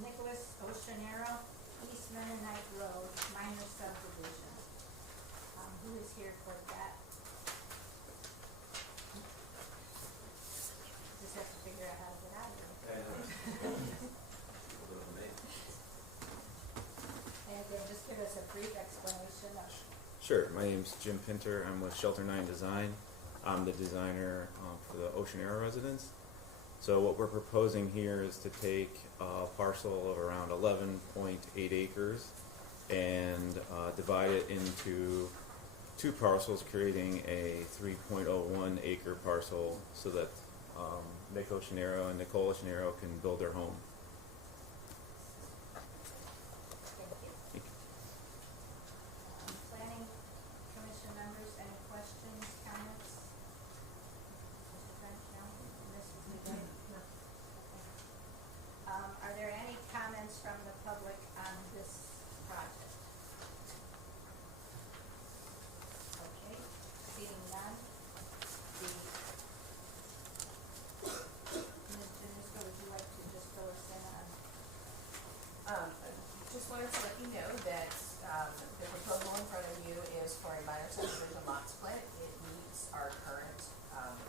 Nicholas Oceanero, East Mennonite Road, minor subdivision. Who is here for that? Just have to figure out how to get out of here. And then just give us a brief explanation of. Sure. My name's Jim Pinter. I'm with Shelter 9 Design. I'm the designer for the Oceanero residence. So what we're proposing here is to take a parcel of around 11.8 acres and divide it into two parcels, creating a 3.01 acre parcel so that Nick Oceanero and Nicole Oceanero can build their home. Thank you. Planning Commission members, any questions, comments? Mr. French, no? Mrs. McGinn? No. Are there any comments from the public on this project? Okay, seeing none. Ms. Janusko, would you like to just fill us in on? Just wanted to let you know that the proposal in front of you is for a minor subdivision lot split. It meets our current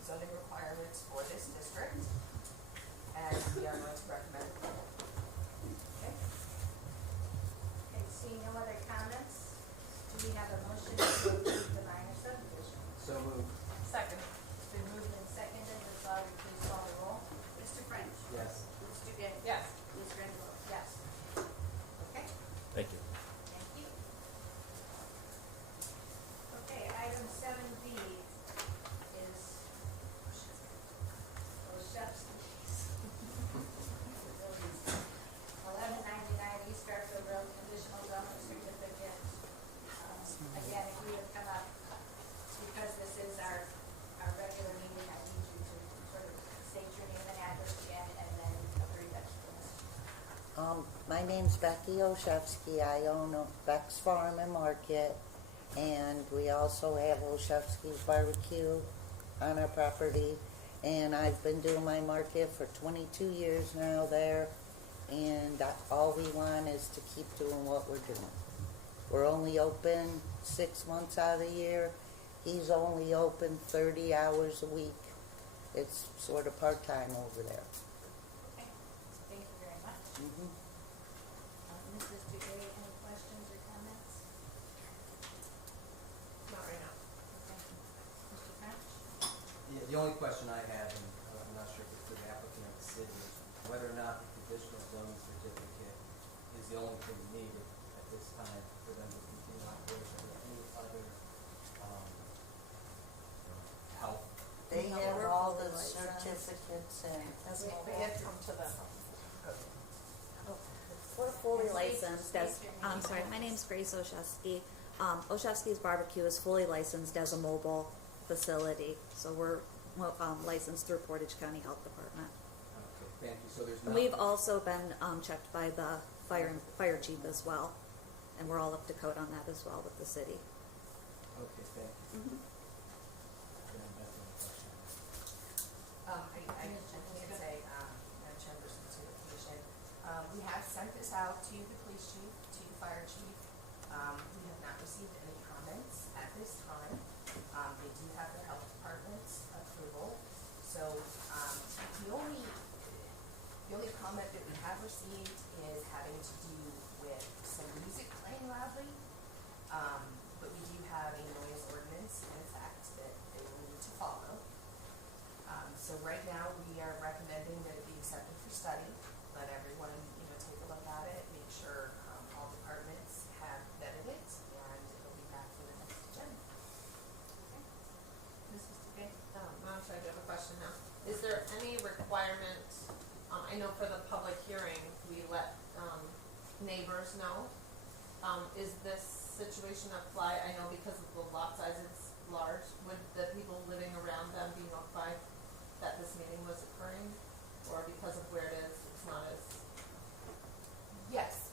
zoning requirements for this district, and we are going to recommend approval. Okay. Okay, seeing no other comments, do we have a motion to approve the minor subdivision? So moved. Second. It's been moved and seconded. Ms. Audrey, please call the roll. Mr. French? Yes. Mr. Gay? Yes. Ms. Grenville? Yes. Okay, Thank you. thank you. Okay, item 7B is Oshevsky's. 1199 East Garfield Road, conditional zoning certificate. Again, if you would come up, because this is our regular meeting, I need you to sort of state your name and address again, and then a brief explanation. My name's Becky Oshevsky. I own Beck's Farm and Market, and we also have Oshevsky's Barbecue on our property. And I've been doing my market for 22 years now there, and all we want is to keep doing what we're doing. We're only open 6 months out of the year. He's only open 30 hours a week. It's sort of part-time over there. Okay, thank you very much. Mm-hmm. Mrs. Duguay, any questions or comments? Not right now. Okay. Mr. French? Yeah, the only question I have, and I'm not sure if it's to the applicant or the city, is whether or not the conditional zoning certificate is the only thing needed at this time for them to continue operation. Are there any other help? They No, have we're all fully the licensed. certificates and We had come to the. We're fully Yes, licensed as, state your name. I'm sorry, my name's Grace Oshevsky. Oshevsky's Barbecue is fully licensed as a mobile facility, so we're licensed through Portage County Health Department. Okay, thank you. So there's And no. we've also been checked by the fire chief as well, and we're all up to code on that as well with the city. Okay, thank you. Mhm. Then that's the only question. I can say, Madam Chairperson, certification. We have sent this out to the police chief, to the fire chief. We have not received any comments at this time. They do have the health department's approval. So, the only comment that we have received is having to do with some music playing loudly. But we do have a noise ordinance in effect that they will need to follow. So right now, we are recommending that it be accepted for study. Let everyone, take a look at it, make sure all departments have vetted it, and it'll be back for the next agenda. Okay. Mrs. Duguay? Madam Chair, I do have a question now. Is there any requirement, I know for the public hearing, we let neighbors know. Is this situation apply, I know because of the lot size it's large, would the people living around them be notified that this meeting was occurring? Or because of where it is, it's not as, Yes,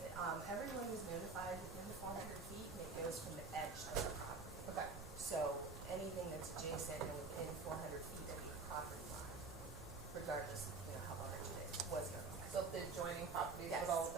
everyone was notified within the 400 feet, and it goes from the edge of the property. okay, So anything that's adjacent and within 400 feet of the property line, regardless of, how large it is, was notified. so the adjoining properties Yes. would all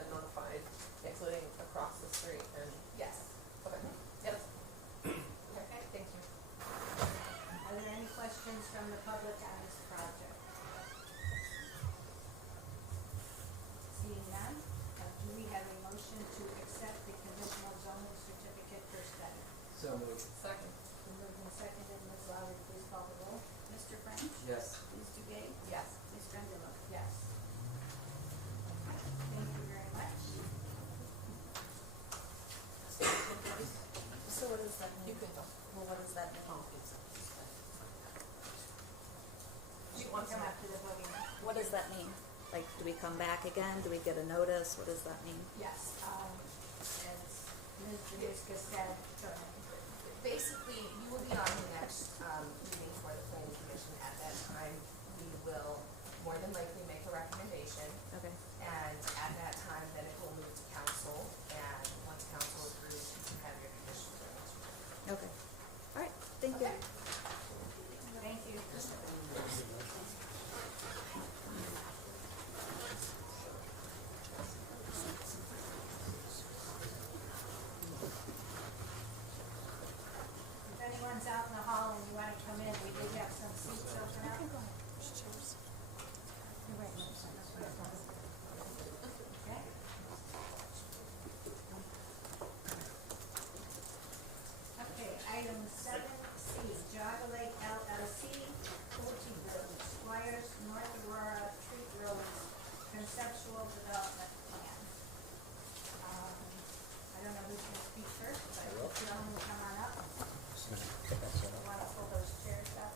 what does that mean? You can come up to the podium. What does that mean? Like, do we come back again? Do we get a notice? What does that mean? Yes, as Ms. Januska said, go ahead. Basically, you will be on the next, meeting for the planning commission. At that time, we will more than likely make a recommendation. Okay. And at that time, then it will move to council, and once council agrees, you can have your conditions or Okay. All right, thank you. Okay. Thank you. If anyone's out in the hall and you want to come in, we did have some seats open up. Okay. Okay, item 7C, Geauga Lake LLC, Pulte Squires, North Aurora, Treat Roads, conceptual development plan. I don't know who's gonna speak first, but gentlemen, come on up. Want to pull those chairs up?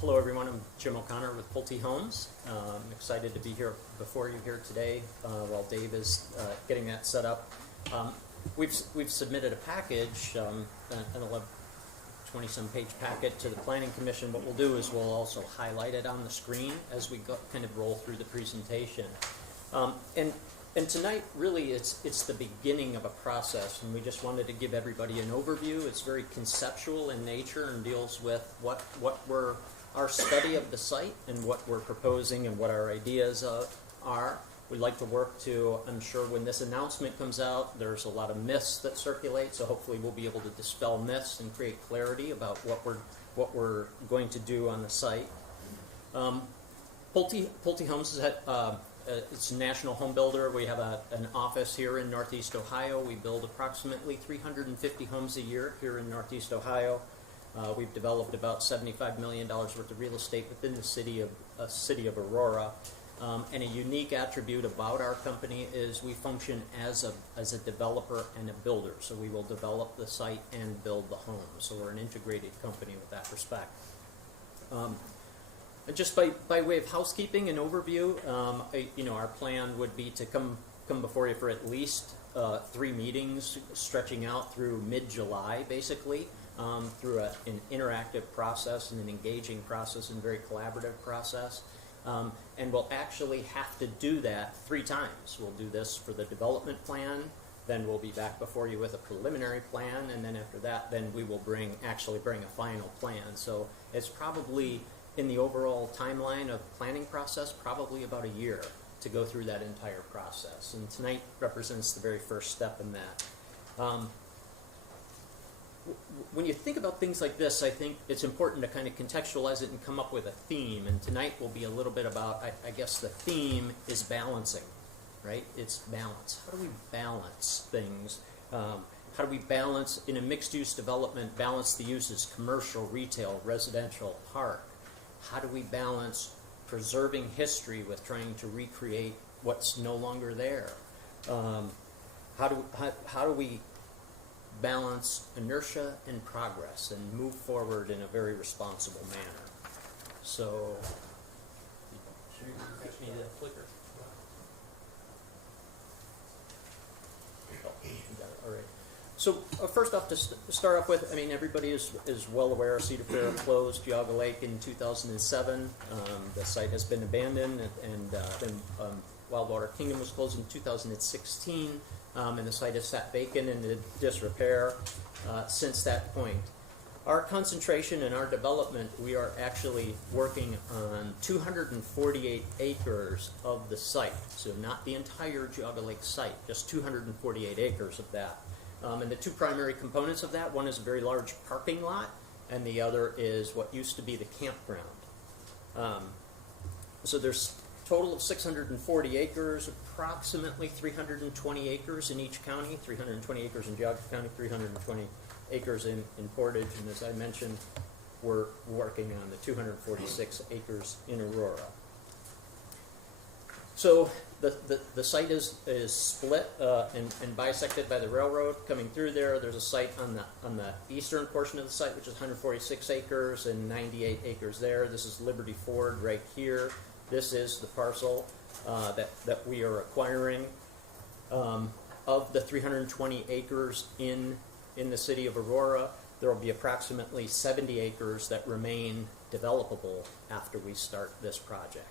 Hello, everyone. I'm Jim O'Connor with Pulte Homes. I'm excited to be here before you here today while Dave is getting that set up. We've submitted a package, an 20-some page packet to the Planning Commission. What we'll do is we'll also highlight it on the screen as we kind of roll through the presentation. And tonight, really, it's the beginning of a process, and we just wanted to give everybody an overview. It's very conceptual in nature and deals with what we're our study of the site and what we're proposing and what our ideas are. We'd like to work to, I'm sure when this announcement comes out, there's a lot of myths that circulate, so hopefully we'll be able to dispel myths and create clarity about what we're going to do on the site. Pulte Homes is it's a national home builder. We have an office here in Northeast Ohio. We build approximately 350 homes a year here in Northeast Ohio. We've developed about $75 million worth of real estate within the city of Aurora. And a unique attribute about our company is we function as a developer and a builder. So we will develop the site and build the home. So we're an integrated company with that respect. Just by way of housekeeping and overview, our plan would be to come before you for at least 3 meetings, stretching out through mid-July, basically, through an interactive process and an engaging process and very collaborative process. And we'll actually have to do that 3 times. We'll do this for the development plan, then we'll be back before you with a preliminary plan, and then after that, then we will bring a final plan. So it's probably, in the overall timeline of planning process, probably about a year to go through that entire process. And tonight represents the very first step in that. When you think about things like this, I think it's important to kind of contextualize it and come up with a theme. And tonight will be a little bit about, I guess the theme is balancing, right? It's balance. How do we balance things? How do we balance, in a mixed-use development, balance the uses commercial, retail, residential, park? How do we balance preserving history with trying to recreate what's no longer there? How do we balance inertia and progress and move forward in a very responsible manner? So, should you catch me the flicker? Oh, you got it. All right. So first off, to start off with, I mean, everybody is well aware Cedar Fair closed Geauga Lake in 2007. The site has been abandoned, and then Wildwater Kingdom was closed in 2016, and the site has sat vacant and in disrepair since that point. Our concentration in our development, we are actually working on 248 acres of the site, so not the entire Geauga Lake site, just 248 acres of that. And the 2 primary components of that, one is a very large parking lot, and the other is what used to be the campground. So there's a total of 640 acres, approximately 320 acres in each county, 320 acres in Geauga County, 320 acres in Portage, and as I mentioned, we're working on the 246 acres in Aurora. So the site is split and bisected by the railroad coming through there. There's a site on the eastern portion of the site, which is 146 acres and 98 acres there. This is Liberty Ford right here. This is the parcel that we are acquiring. Of the 320 acres in the city of Aurora, there will be approximately 70 acres that remain developable after we start this project.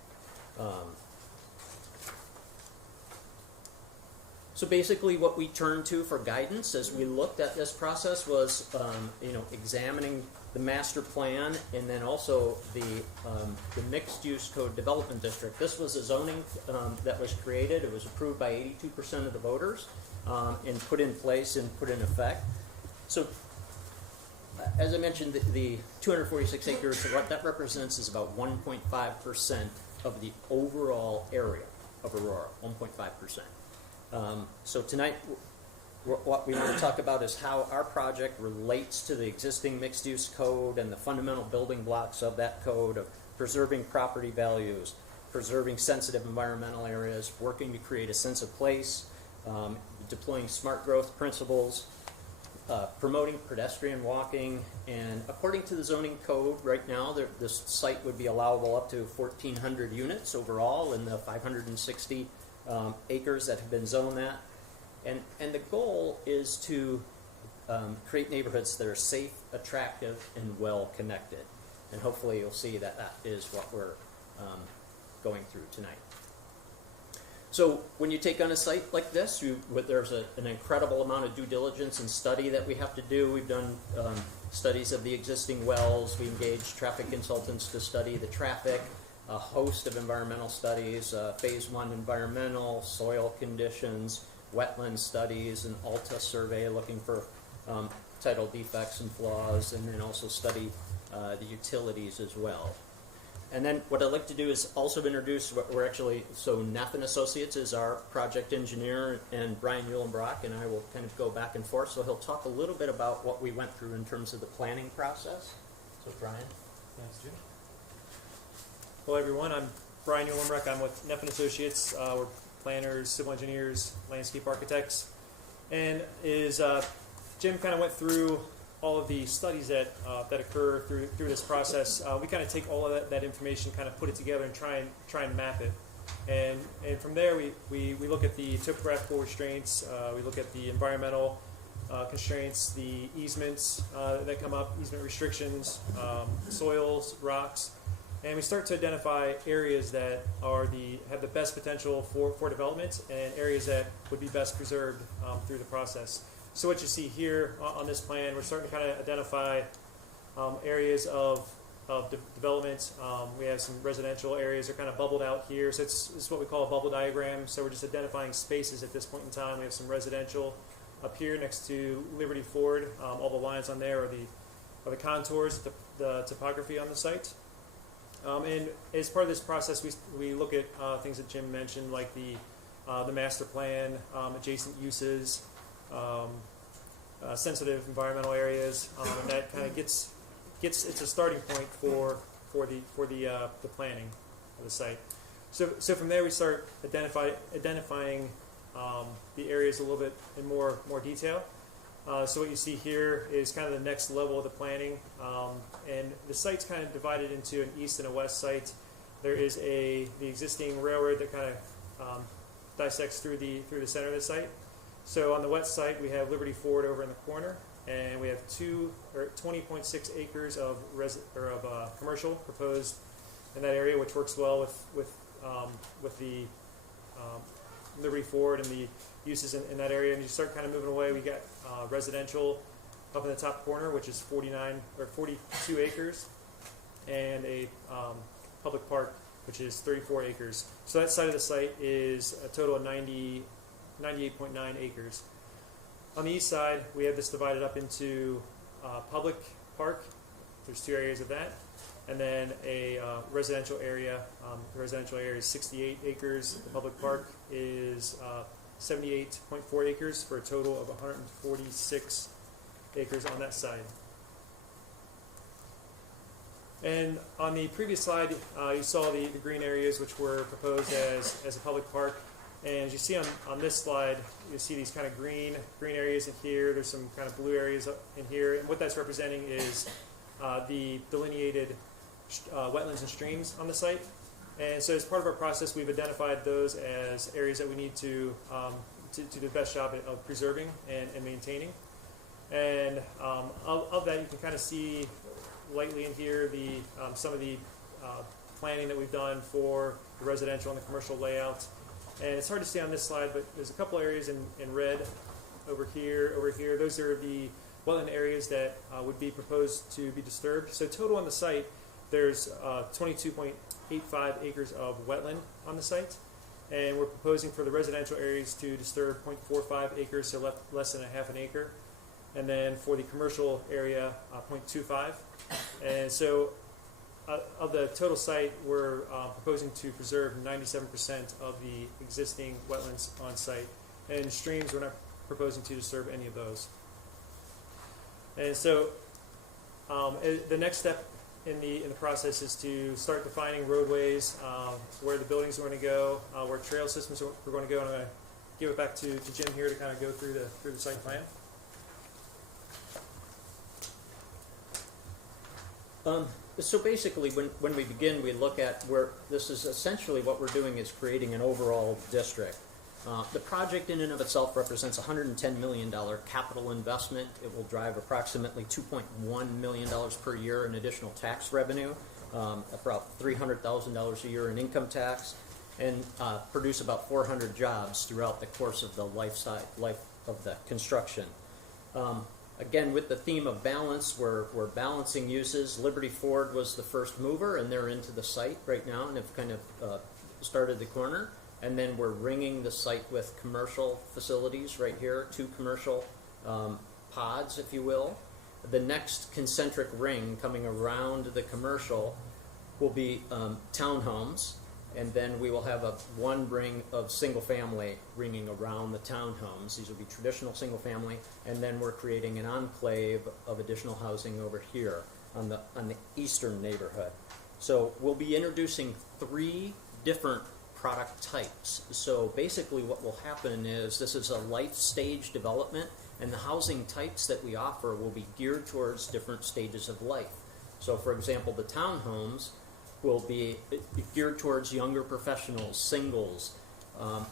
So basically what we turned to for guidance as we looked at this process was examining the master plan and then also the mixed use code development district. This was a zoning that was created. It was approved by 82% of the voters and put in place and put in effect. So as I mentioned, the 246 acres, what that represents is about 1.5% of the overall area of Aurora, 1.5%. So tonight, what we want to talk about is how our project relates to the existing mixed-use code and the fundamental building blocks of that code of preserving property values, preserving sensitive environmental areas, working to create a sense of place, deploying smart growth principles, promoting pedestrian walking, and according to the zoning code right now, this site would be allowable up to 1,400 units overall in the 560 acres that have been zoned that. And the goal is to create neighborhoods that are safe, attractive, and well connected. And hopefully you'll see that that is what we're going through tonight. So when you take on a site like this, there's an incredible amount of due diligence and study that we have to do. We've done studies of the existing wells. We engaged traffic consultants to study the traffic, a host of environmental studies, phase 1 environmental, soil conditions, wetland studies, an ALTA survey looking for tidal defects and flaws, and then also study the utilities as well. And then what I'd like to do is also introduce so Neff and Associates is our project engineer, and Brian Eulenbrock and I will kind of go back and forth. So he'll talk a little bit about what we went through in terms of the planning process. So Brian. Thanks, Jim. Hello everyone, I'm Brian Eulenbrock. I'm with Neff and Associates. We're planners, civil engineers, landscape architects. And Jim kind of went through all of the studies that occur through this process. We kind of take all of that information, kind of put it together and try and map it. And from there we look at the topographical restraints, we look at the environmental constraints, the easements that come up, easement restrictions, soils, rocks, and we start to identify areas that have the best potential for development and areas that would be best preserved through the process. So what you see here on this plan, we're starting to kind of identify areas of development. We have some residential areas that are kind of bubbled out here. So it's what we call a bubble diagram. So we're just identifying spaces at this point in time. We have some residential up here next to Liberty Ford. All the lines on there are the contours, the topography on the site. And as part of this process, we look at things that Jim mentioned, like the master plan, adjacent uses, sensitive environmental areas, and that kind of gets it's a starting point for the planning of the site. So from there we start identifying the areas a little bit in more detail. So what you see here is kind of the next level of the planning, and the site's kind of divided into an east and a west site. There is the existing railroad that kind of dissects through the center of the site. So on the west side, we have Liberty Ford over in the corner, and we have 20.6 acres of commercial proposed in that area, which works well with the Liberty Ford and the uses in that area. And you start kind of moving away. We got residential up in the top corner, which is 42 acres, and a public park, which is 34 acres. So that side of the site is a total of 98.9 acres. On the east side, we have this divided up into public park. There's two areas of that, and then a residential area. The residential area is 68 acres. The public park is 78.4 acres for a total of 146 acres on that side. And on the previous slide, you saw the green areas which were proposed as a public park. And as you see on this slide, you see these kind of green areas in here. There's some kind of blue areas in here. And what that's representing is the delineated wetlands and streams on the site. And so as part of our process, we've identified those as areas that we need to do the best job of preserving and maintaining. And of that, you can kind of see lightly in here some of the planning that we've done for the residential and the commercial layout. And it's hard to see on this slide, but there's a couple areas in red over here. Those are the wetland areas that would be proposed to be disturbed. So total on the site, there's 22.85 acres of wetland on the site. And we're proposing for the residential areas to disturb 0.45 acres, so less than a half an acre. And then for the commercial area, 0.25. And so of the total site, we're proposing to preserve 97% of the existing wetlands on site. And streams, we're not proposing to disturb any of those. And so the next step in the process is to start defining roadways, where the buildings are going to go, where trail systems are going to go. And I'm going to give it back to Jim here to kind of go through the site plan. So basically, when we begin, we look at where this is essentially what we're doing is creating an overall district. The project in and of itself represents $110 million capital investment. It will drive approximately $2.1 million per year in additional tax revenue, about $300,000 a year in income tax, and produce about 400 jobs throughout the course of the life of the construction. Again, with the theme of balance, we're balancing uses. Liberty Ford was the first mover, and they're into the site right now and have kind of started the corner. And then we're ringing the site with commercial facilities right here, 2 commercial pods, if you will. The next concentric ring coming around the commercial will be townhomes. And then we will have one ring of single family ringing around the townhomes. These will be traditional single family. And then we're creating an enclave of additional housing over here on the eastern neighborhood. So we'll be introducing 3 different product types. So basically what will happen is this is a life stage development, and the housing types that we offer will be geared towards different stages of life. So for example, the townhomes will be geared towards younger professionals, singles.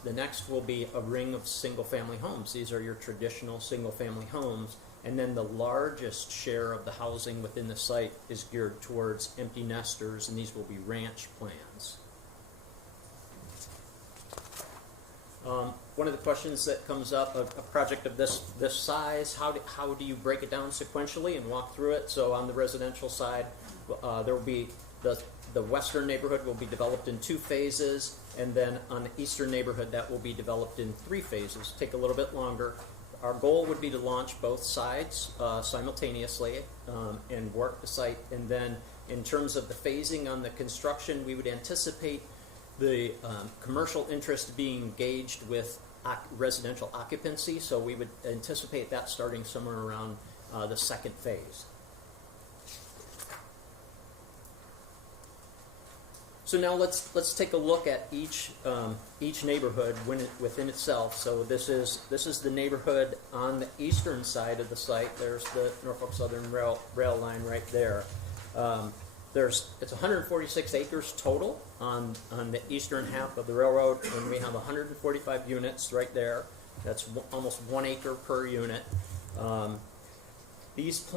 The next will be a ring of single-family homes. These are your traditional single-family homes. And then the largest share of the housing within the site is geared towards empty nesters, and these will be ranch plans. One of the questions that comes up, a project of this size, how do you break it down sequentially and walk through it? So on the residential side, there will be the western neighborhood will be developed in 2 phases, and then on the eastern neighborhood that will be developed in 3 phases. Take a little bit longer. Our goal would be to launch both sides simultaneously and work the site. And then in terms of the phasing on the construction, we would anticipate the commercial interest being engaged with residential occupancy. So we would anticipate that starting somewhere around the 2nd phase. So now let's take a look at each neighborhood within itself. So this is the neighborhood on the eastern side of the site. There's the Norfolk Southern rail line right there. It's 146 acres total on the eastern half of the railroad, and we have 145 units right there. That's almost 1 acre per unit. These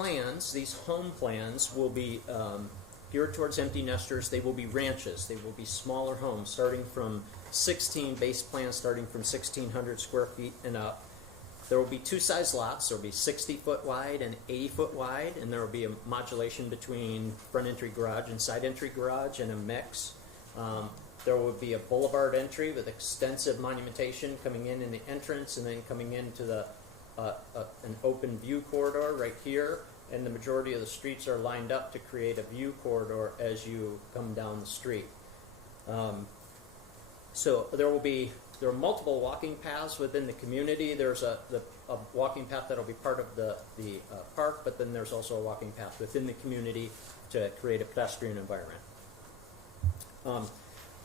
home plans will be geared towards empty nesters. They will be ranches. They will be smaller homes, starting from 16 base plans, starting from 1,600 square feet and up. There will be 2 size lots. There will be 60-foot wide and 80-foot wide, and there will be a modulation between front entry garage and side entry garage and a mix. There will be a boulevard entry with extensive monumentation coming in the entrance and then coming into an open view corridor right here. And the majority of the streets are lined up to create a view corridor as you come down the street. So there are multiple walking paths within the community. There's the a walking path that'll be part of the park, but then there's also a walking path within the community to create a pedestrian environment.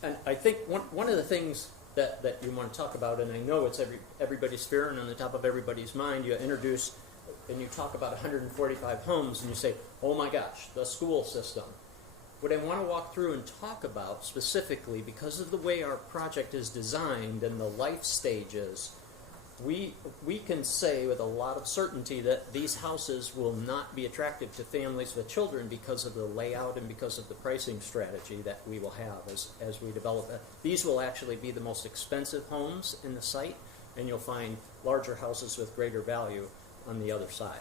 And I think one of the things that you want to talk about, and I know it's everybody's fear and on the top of everybody's mind, you introduce and you talk about 145 homes and you say, oh my gosh, the school system. What I want to walk through and talk about specifically, because of the way our project is designed and the life stages, we can say with a lot of certainty that these houses will not be attractive to families with children because of the layout and because of the pricing strategy that we will have as we develop it. These will actually be the most expensive homes in the site, and you'll find larger houses with greater value on the other side.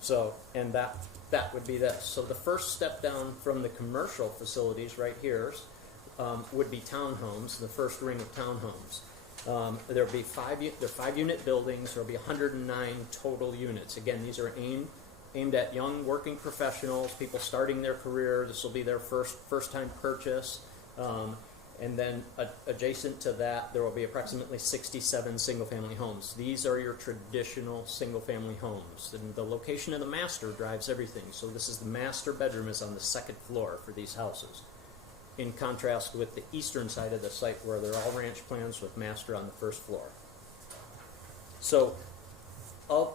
So, and that would be this. So the first step down from the commercial facilities right here would be townhomes, the first ring of townhomes. There'll be 5-unit buildings. There'll be 109 total units. Again, these are aimed at young working professionals, people starting their career. This will be their first time purchase. And then adjacent to that, there will be approximately 67 single-family homes. These are your traditional single-family homes. And the location of the master drives everything. So this is the master bedroom is on the second floor for these houses, in contrast with the eastern side of the site where they're all ranch plans with master on the first floor. So of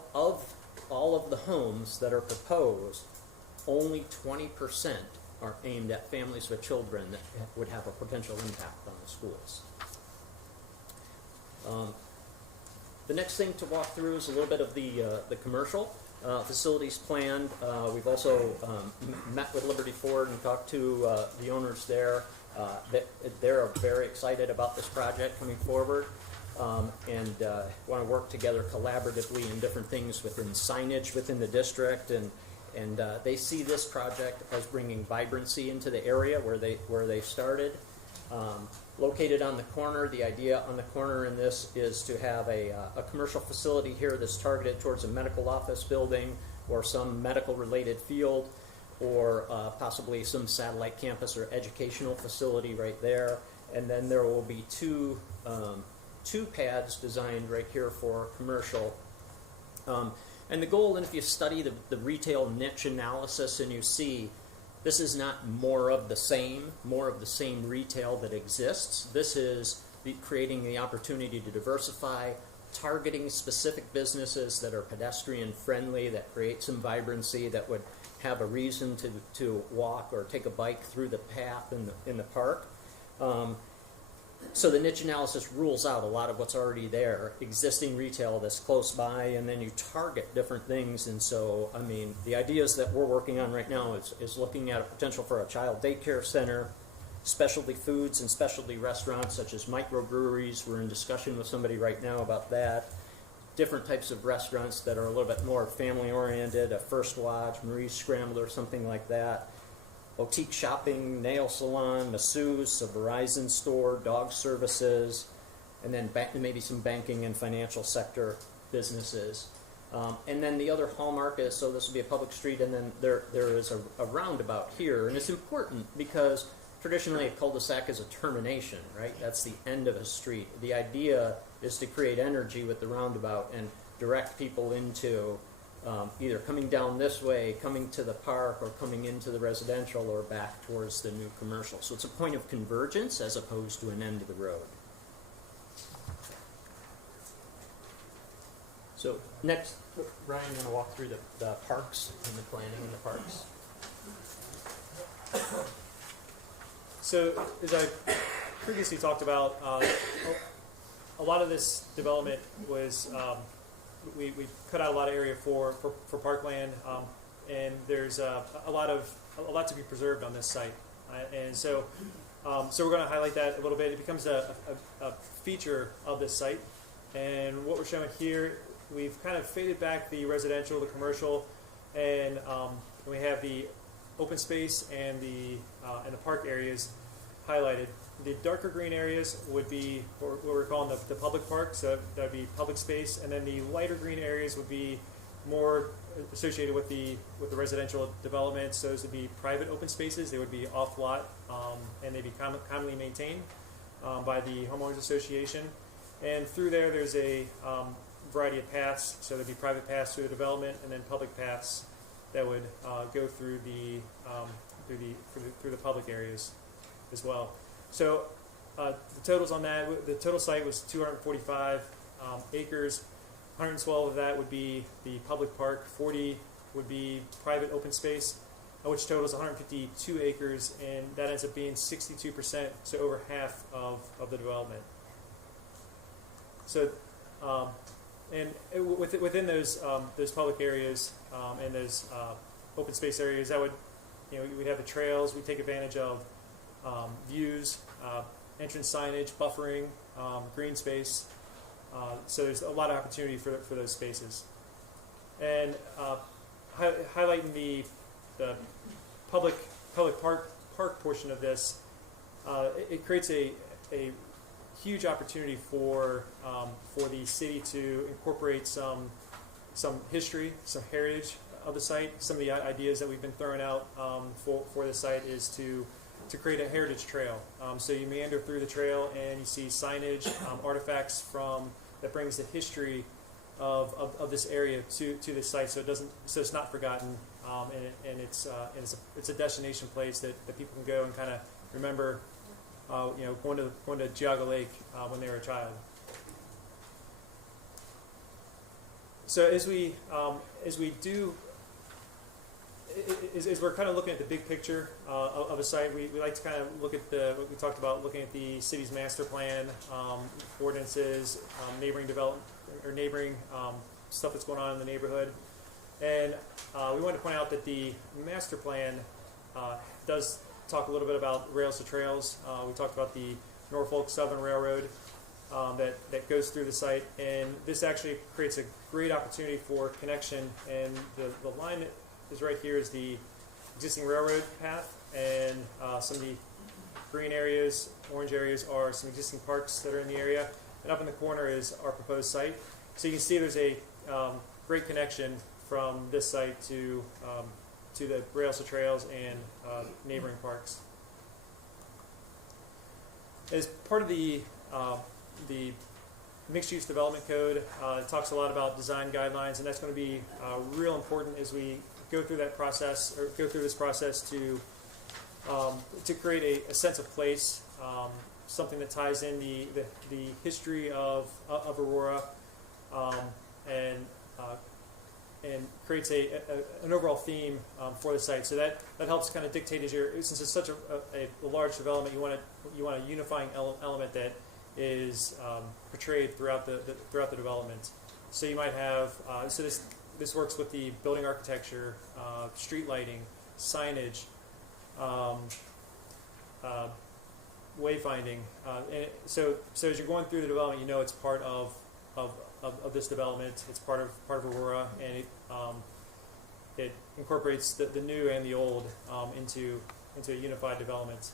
all of the homes that are proposed, only 20% are aimed at families with children that would have a potential impact on the schools. The next thing to walk through is a little bit of the commercial facilities planned. We've also met with Liberty Ford and talked to the owners there. They're very excited about this project coming forward, and want to work together collaboratively in different things within signage within the district, and they see this project as bringing vibrancy into the area where they started. Located on the corner, the idea on the corner in this is to have a commercial facility here that's targeted towards a medical office building or some medical related field, or possibly some satellite campus or educational facility right there. And then there will be two pads designed right here for commercial. And the goal, and if you study the retail niche analysis and you see this is not more of the same retail that exists. This is creating the opportunity to diversify, targeting specific businesses that are pedestrian friendly, that create some vibrancy, that would have a reason to walk or take a bike through the path in the park. So the niche analysis rules out a lot of what's already there, existing retail that's close by, and then you target different things. And so, I mean, the ideas that we're working on right now is looking at a potential for a child daycare center, specialty foods and specialty restaurants such as microbreweries. We're in discussion with somebody right now about that. Different types of restaurants that are a little bit more family-oriented, a First Watch, Marie's Scrambler, something like that. Boutique shopping, nail salon, masseuse, a Verizon store, dog services, and then maybe some banking and financial sector businesses. And then the other hallmark is, so this will be a public street, and then there is a roundabout here. And it's important because traditionally a cul-de-sac is a termination, right? That's the end of a street. The idea is to create energy with the roundabout and direct people into either coming down this way, coming to the park, or coming into the residential, or back towards the new commercial. So it's a point of convergence as opposed to an end of the road. So next, Ryan, you want to walk through the parks and the planning in the parks? So as I previously talked about, a lot of this development was we cut out a lot of area for parkland, and there's a lot to be preserved on this site, and so we're going to highlight that a little bit. It becomes a feature of this site, and what we're showing here, we've kind of faded back the residential, the commercial, and we have the open space and the park areas highlighted. The darker green areas would be what we're calling the public park, so that would be public space, and then the lighter green areas would be more associated with the residential development. So those would be private open spaces. They would be off lot, and they'd be commonly maintained by the homeowners association. And through there's a variety of paths. So there'd be private paths through the development, and then public paths that would go through through the public areas as well. So the totals on that, the total site was 245 acres. 112 of that would be the public park. 40 would be private open space, which totals 152 acres, and that ends up being 62%, so over half of the development. So, within those public areas and those open space areas, that would, we'd have the trails. We take advantage of views, entrance signage, buffering, green space. So there's a lot of opportunity for those spaces. And highlighting the public park portion of this, it creates a huge opportunity for the city to incorporate some history, some heritage of the site. Some of the ideas that we've been throwing out for the site is to create a heritage trail. So you meander through the trail and you see signage, artifacts that brings the history of this area to this site, so it's not forgotten, and it's a destination place that people can go and kind of remember, going to Geauga Lake when they were a child. So as we're kind of looking at the big picture of a site, we like to kind of look at what we talked about, looking at the city's master plan, ordinances, neighboring development or neighboring stuff that's going on in the neighborhood. And we wanted to point out that the master plan does talk a little bit about rails to trails. We talked about the Norfolk Southern Railroad that goes through the site, and this actually creates a great opportunity for connection. And the line that is right here is the existing railroad path, and some of the green areas, orange areas are some existing parks that are in the area, and up in the corner is our proposed site. So you can see there's a great connection from this site to the rails to trails and neighboring parks. As part of the mixed-use development code, it talks a lot about design guidelines, and that's going to be real important as we go through that process, or go through this process to create a sense of place, something that ties in the history of Aurora, and creates an overall theme for the site. So that helps kind of dictate since it's such a large development, you want a unifying element that is portrayed throughout the development. So you might have this works with the building architecture, street lighting, signage, wayfinding. And so as you're going through the development, it's part of this development. It's part of Aurora, and it incorporates the new and the old into a unified development.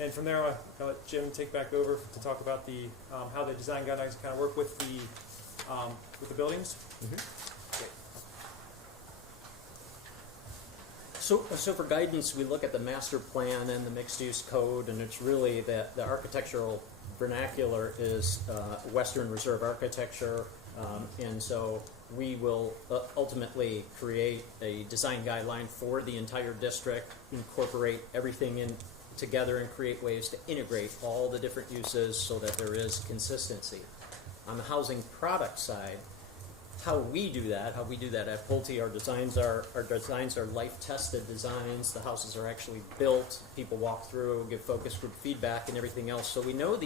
And from there, I'll let Jim take back over to talk about how the design guidelines kind of work with the buildings. Mm-hmm. So for guidance, we look at the master plan and the mixed-use code, and it's really that the architectural vernacular is Western Reserve architecture, and so we will ultimately create a design guideline for the entire district, incorporate everything in together, and create ways to integrate all the different uses so that there is consistency. On the housing product side, how we do that at Pulte, our designs are life-tested designs. The houses are actually built. People walk through, give focus group feedback, and everything else. So we know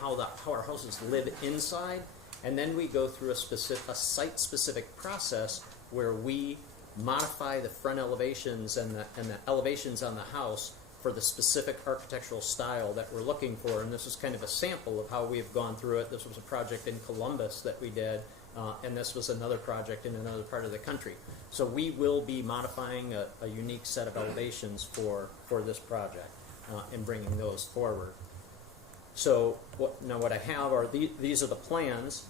how our houses live inside, and then we go through a site-specific process where we modify the front elevations and the elevations on the house for the specific architectural style that we're looking for. And this is kind of a sample of how we've gone through it. This was a project in Columbus that we did. And this was another project in another part of the country. So we will be modifying a unique set of elevations for this project and bringing those forward. So what I have are these are the plans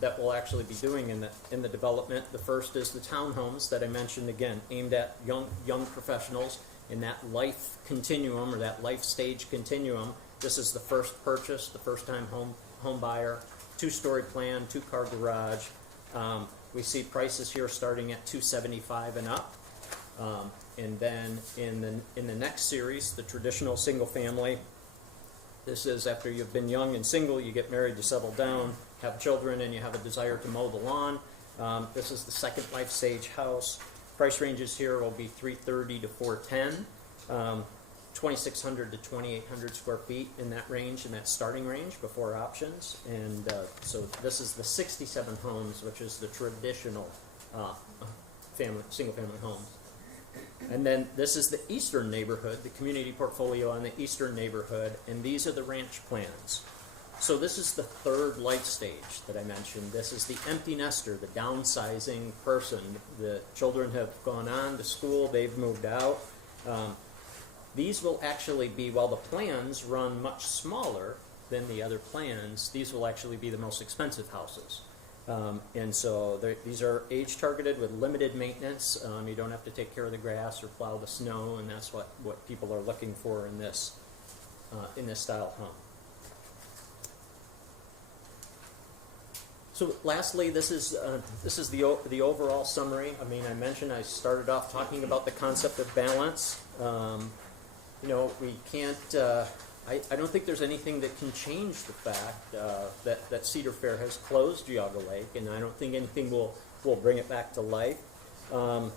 that we'll actually be doing in the development. The first is the townhomes that I mentioned, again, aimed at young professionals in that life continuum or that life stage continuum. This is the first purchase, the first time home home buyer, 2-story plan, 2-car garage. We see prices here starting at $275 and up. And then in the next series, the traditional single family. This is after you've been young and single, you get married, you settle down, have children, and you have a desire to mow the lawn. This is the second life stage house. Price ranges here will be $330 to $410, 2,600 to 2,800 square feet in that range, in that starting range before options. And so this is the 67 homes, which is the traditional single family homes. And then this is the eastern neighborhood, the community portfolio on the eastern neighborhood, and these are the ranch plans. So this is the third life stage that I mentioned. This is the empty nester, the downsizing person. The children have gone on to school, they've moved out. These will actually be, while the plans run much smaller than the other plans, these will actually be the most expensive houses. And so these are age targeted with limited maintenance. You don't have to take care of the grass or plow the snow, and that's what people are looking for in this style home. So lastly, this is the overall summary. I mean, I mentioned I started off talking about the concept of balance. We can't. I don't think there's anything that can change the fact that Cedar Fair has closed Geauga Lake, and I don't think anything will bring it back to life. While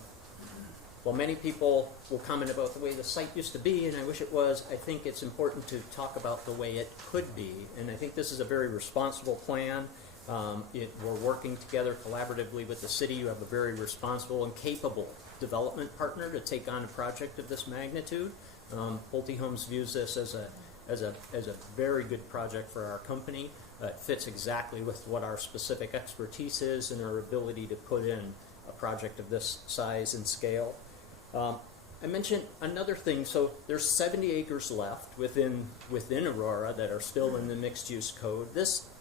many people will comment about the way the site used to be, and I wish it was, I think it's important to talk about the way it could be, and I think this is a very responsible plan. We're working together collaboratively with the city. You have a very responsible and capable development partner to take on a project of this magnitude. Pulte Homes views this as a very good project for our company. It fits exactly with what our specific expertise is and our ability to put in a project of this size and scale. I mentioned another thing. So there's 70 acres left within Aurora that are still in the mixed-use code.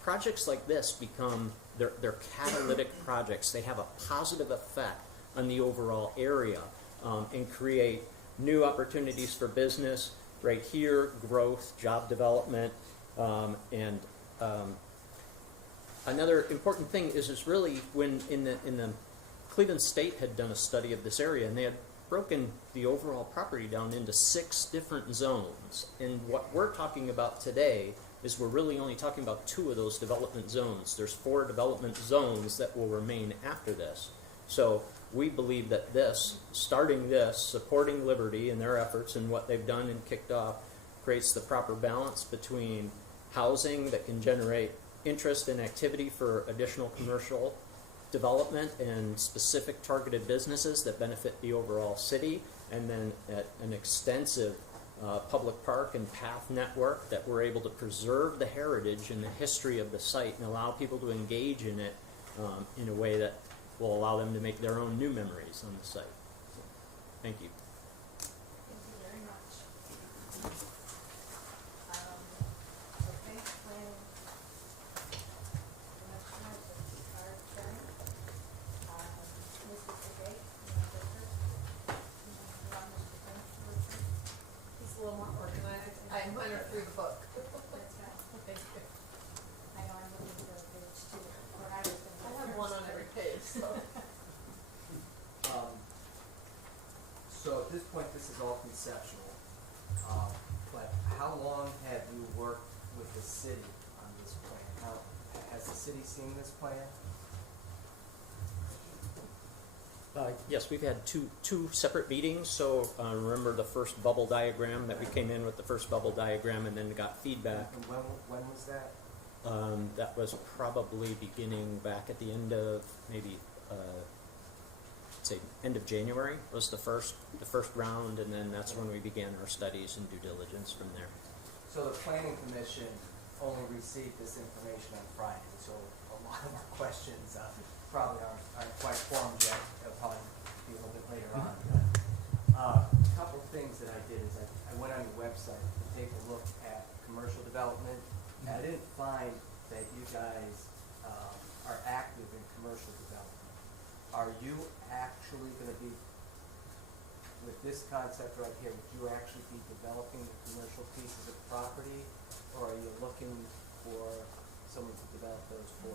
Projects like this become they're catalytic projects. They have a positive effect on the overall area and create new opportunities for business. Right here, growth, job development, and another important thing is really when in the Cleveland State had done a study of this area, and they had broken the overall property down into 6 different zones. And what we're talking about today is we're really only talking about 2 of those development zones. There's 4 development zones that will remain after this. So we believe that supporting Liberty and their efforts and what they've done and kicked off, creates the proper balance between housing that can generate interest and activity for additional commercial development and specific targeted businesses that benefit the overall city, and then an extensive public park and path network that we're able to preserve the heritage and the history of the site and allow people to engage in it in a way that will allow them to make their own new memories on the site. So, thank you. Thank you very much. Okay, planning. The next one is our attorney. Mrs. DeGate, He's a little more organized. I went through the book. That's right. Thank you. I know I'm looking for page 2, or I was going to. I have one on every page, so. So at this point, this is all conceptual, but how long have you worked with the city on this plan? Has the city seen this plan? Yes, we've had two separate meetings. So remember the first bubble diagram that we came in with the first bubble diagram and then got feedback. And when was that? That was probably beginning back at the end of maybe say end of January was the first round, and then that's when we began our studies and due diligence from there. So the planning commission only received this information on Friday, so a lot of our questions probably aren't quite formed yet. They'll probably be a little bit later on. But, a couple things that I did is I went on your website to take a look at commercial development, and I didn't find that you guys are active in commercial development. Are you actually going to be, with this concept right here, would you actually be developing the commercial pieces of property, or are you looking for someone to develop those for you?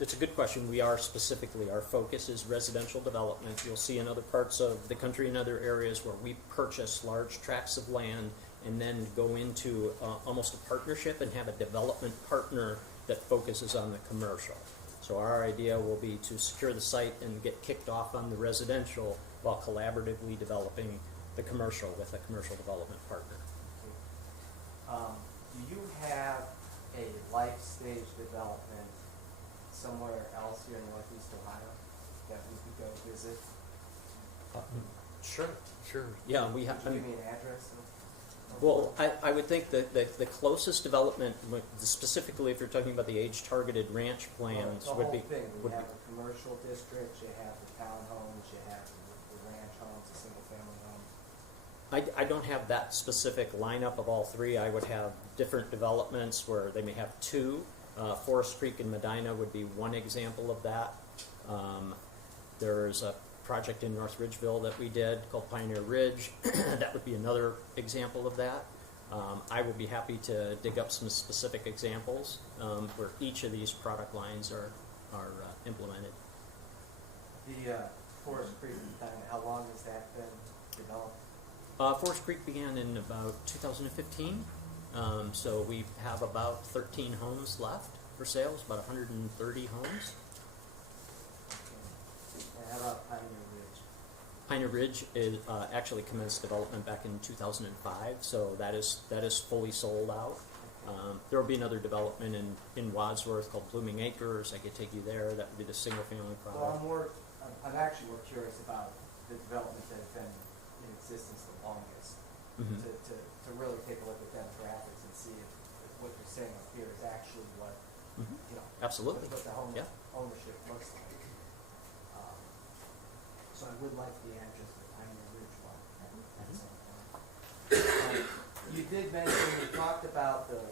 It's a good question. We are specifically, our focus is residential development. You'll see in other parts of the country and other areas where we purchase large tracts of land and then go into almost a partnership and have a development partner that focuses on the commercial. So our idea will be to secure the site and get kicked off on the residential while collaboratively developing the commercial with a commercial development partner. Do you have a life stage development somewhere else here in Northeast Ohio that we could go visit? Sure. Yeah, we have. Could you give me an address? Well, I would think that the closest development, specifically if you're talking about the age-targeted ranch plans, the would whole be. thing. We would have be- a commercial district, you have the townhomes, you have the ranch homes, the single-family homes. I don't have that specific lineup of all three. I would have different developments where they may have two. Forest Creek and Medina would be one example of that. There's a project in North Ridgeville that we did called Pioneer Ridge. That would be another example of that. I would be happy to dig up some specific examples where each of these product lines are implemented. The Forest Creek, how long has that been developed? Forest Creek began in about 2015, so we have about 13 homes left for sale. It's about 130 homes. And how about Pioneer Ridge? Pioneer Ridge is, actually commenced development back in 2005, so that is fully sold out. There will be another development in Wadsworth called Blooming Acres. I could take you there. That would be the single-family product. Well, I'm actually more curious about the developments that have been in existence the longest, Mhm. to really take a look at demographics and see if what you're saying up here is actually what, Mhm. you know, Absolutely. what the home Yeah. ownership looks like. So I would like the address of Pioneer Ridge one at some point. You did mention, you talked about the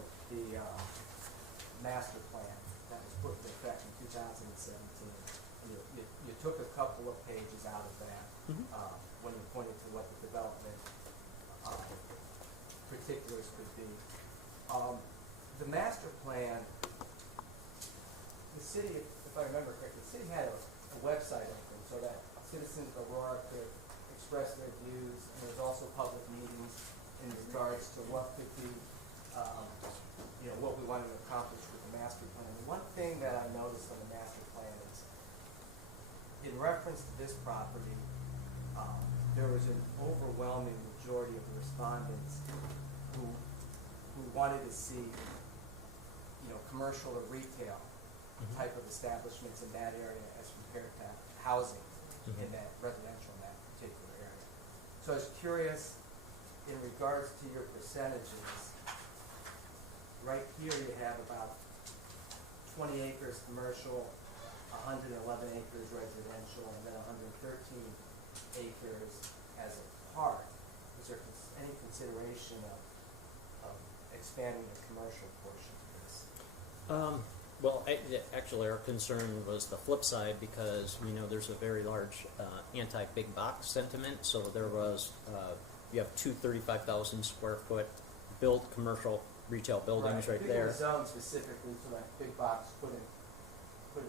master plan that was put into effect in 2017. You took a couple of pages out of that Mhm. when you pointed to what the development particulars could be. The master plan, the city, if I remember correctly, the city had a website open so that citizens of Aurora could express their views, and there's also public meetings in regards to what could be, what we wanted to accomplish with the master plan. The one thing that I noticed on the master plan is, in reference to this property, there was an overwhelming majority of the respondents who wanted to see, commercial or retail type of establishments in that area as compared to housing in that residential in that particular area. So I was curious, in regards to your percentages, right here you have about 20 acres commercial, 111 acres residential, and then 113 acres as a park. Is there any consideration of expanding the commercial portion of this? Well, actually, our concern was the flip side because we know there's a very large anti-big box sentiment. So there was, you have two 35,000 square foot built commercial retail buildings right there. Zone specifically for that big box put in.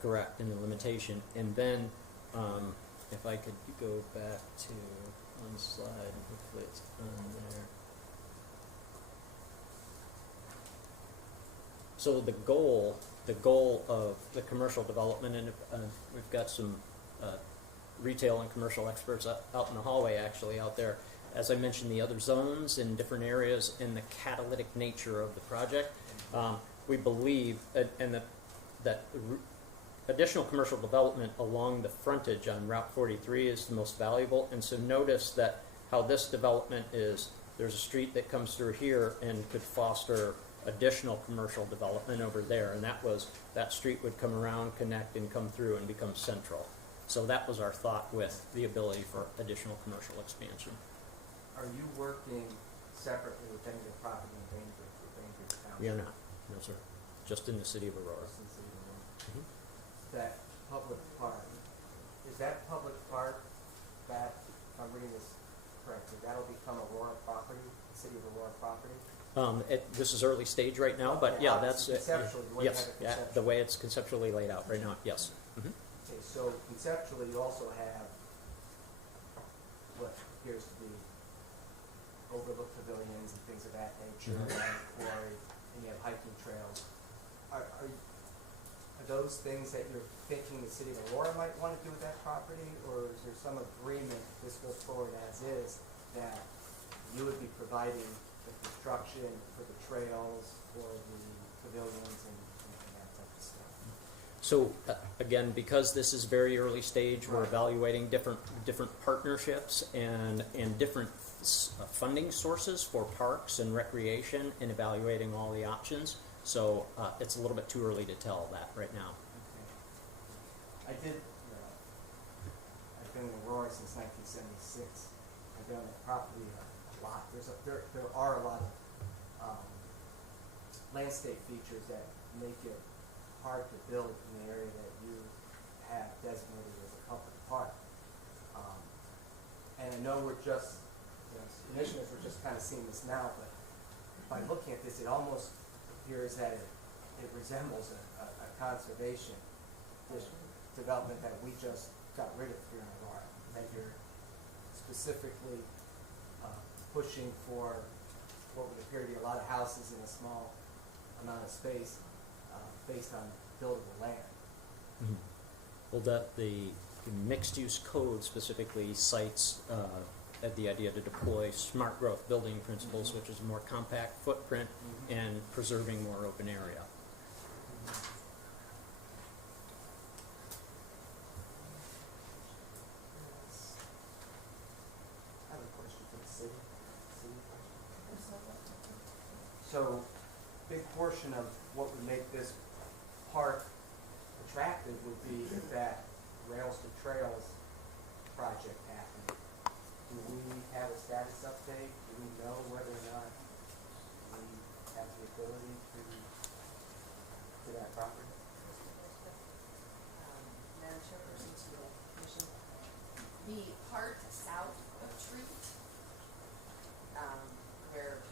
Correct, in the limitation. And then, if I could go back to one slide, hopefully it's on there. So the goal of the commercial development, and we've got some retail and commercial experts out in the hallway actually out there. As I mentioned, the other zones in different areas and the catalytic nature of the project, we believe, that additional commercial development along the frontage on Route 43 is the most valuable. And so notice that how this development is, there's a street that comes through here and could foster additional commercial development over there, and that street would come around, connect, and come through and become central. So that was our thought with the ability for additional commercial expansion. Are you working separately with any of the property in Bainbridge Township? We are not, no sir, just in the city of Aurora. Just in the city of Aurora. Mhm. That public park, is that public park that, if I'm reading this correctly, that'll become Aurora property, City of Aurora property? This is early stage right now, but yeah, that's Conceptually, the way you yes, have it yeah, the way it's conceptually laid out right now. Yes. Mhm. Okay, so conceptually, you also have what appears to be overlook pavilions and things of that nature, Mhm. and quarry, and you have hiking trails. Are those things that you're thinking the City of Aurora might want to do with that property, or is there some agreement, if this goes forward as is, that you would be providing the construction for the trails, for the pavilions, and that type of stuff? So again, because this is very early stage, we're Right. evaluating different partnerships and different funding sources for parks and recreation, and evaluating all the options. So it's a little bit too early to tell that right now. Okay. I've been in Aurora since 1976. I've been on that property a lot. There are a lot of landscape features that make it hard to build in the area that you have designated as a company park. And I know we're just, commissioners, we're just kind of seeing this now, but by looking at this, it almost appears that it resembles a conservation development that we just got rid of here in Aurora, that you're specifically pushing for what would appear to be a lot of houses in a small amount of space based on buildable land. Mhm. Well, the mixed-use code specifically cites the idea to deploy smart growth building principles, which is a more compact footprint and preserving more open area. I have a question for the city. So, big portion of what would make this park attractive would be if that Rails to Trails project happened. Do we have a status update? Do we know whether or not we have the ability to that property? Madam Chairperson, to the commission, the part south of Treat, where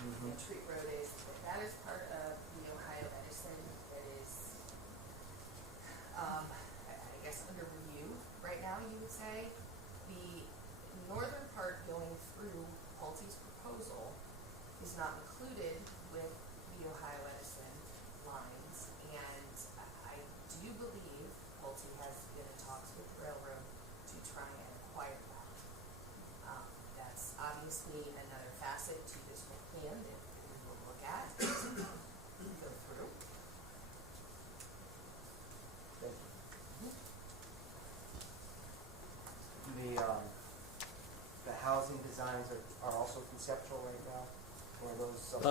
the Treat Road is, that is part of the Ohio Edison that is, I guess under review right now, you would say. The northern part going through Pulte's proposal is not included with the Ohio Edison lines, and I do believe Pulte has been in talks with the railroad to try and acquire that. That's obviously another facet to this whole plan that we will look at, go through. Thank you. The housing designs are also conceptual right now, or are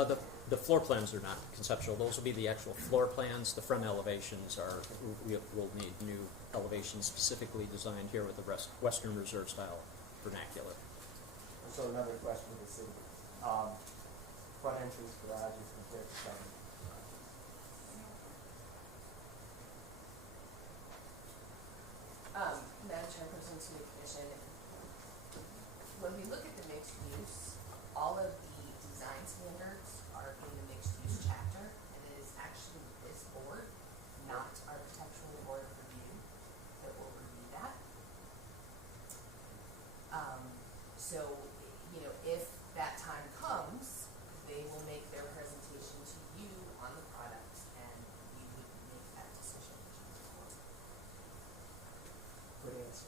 those? The floor plans are not conceptual. Those will be the actual floor plans. The front elevations are, we'll need new elevations specifically designed here with the Western Reserve style vernacular. So another question for the city. Front entrance garages compared to some. Madam Chairperson, to the commission, when we look at the mixed use, all of the design standards are in the mixed use chapter, and it is actually this board, not architectural board of review, that will review that. So, if that time comes, they will make their presentation to you on the product, and we would make that decision. Good answer.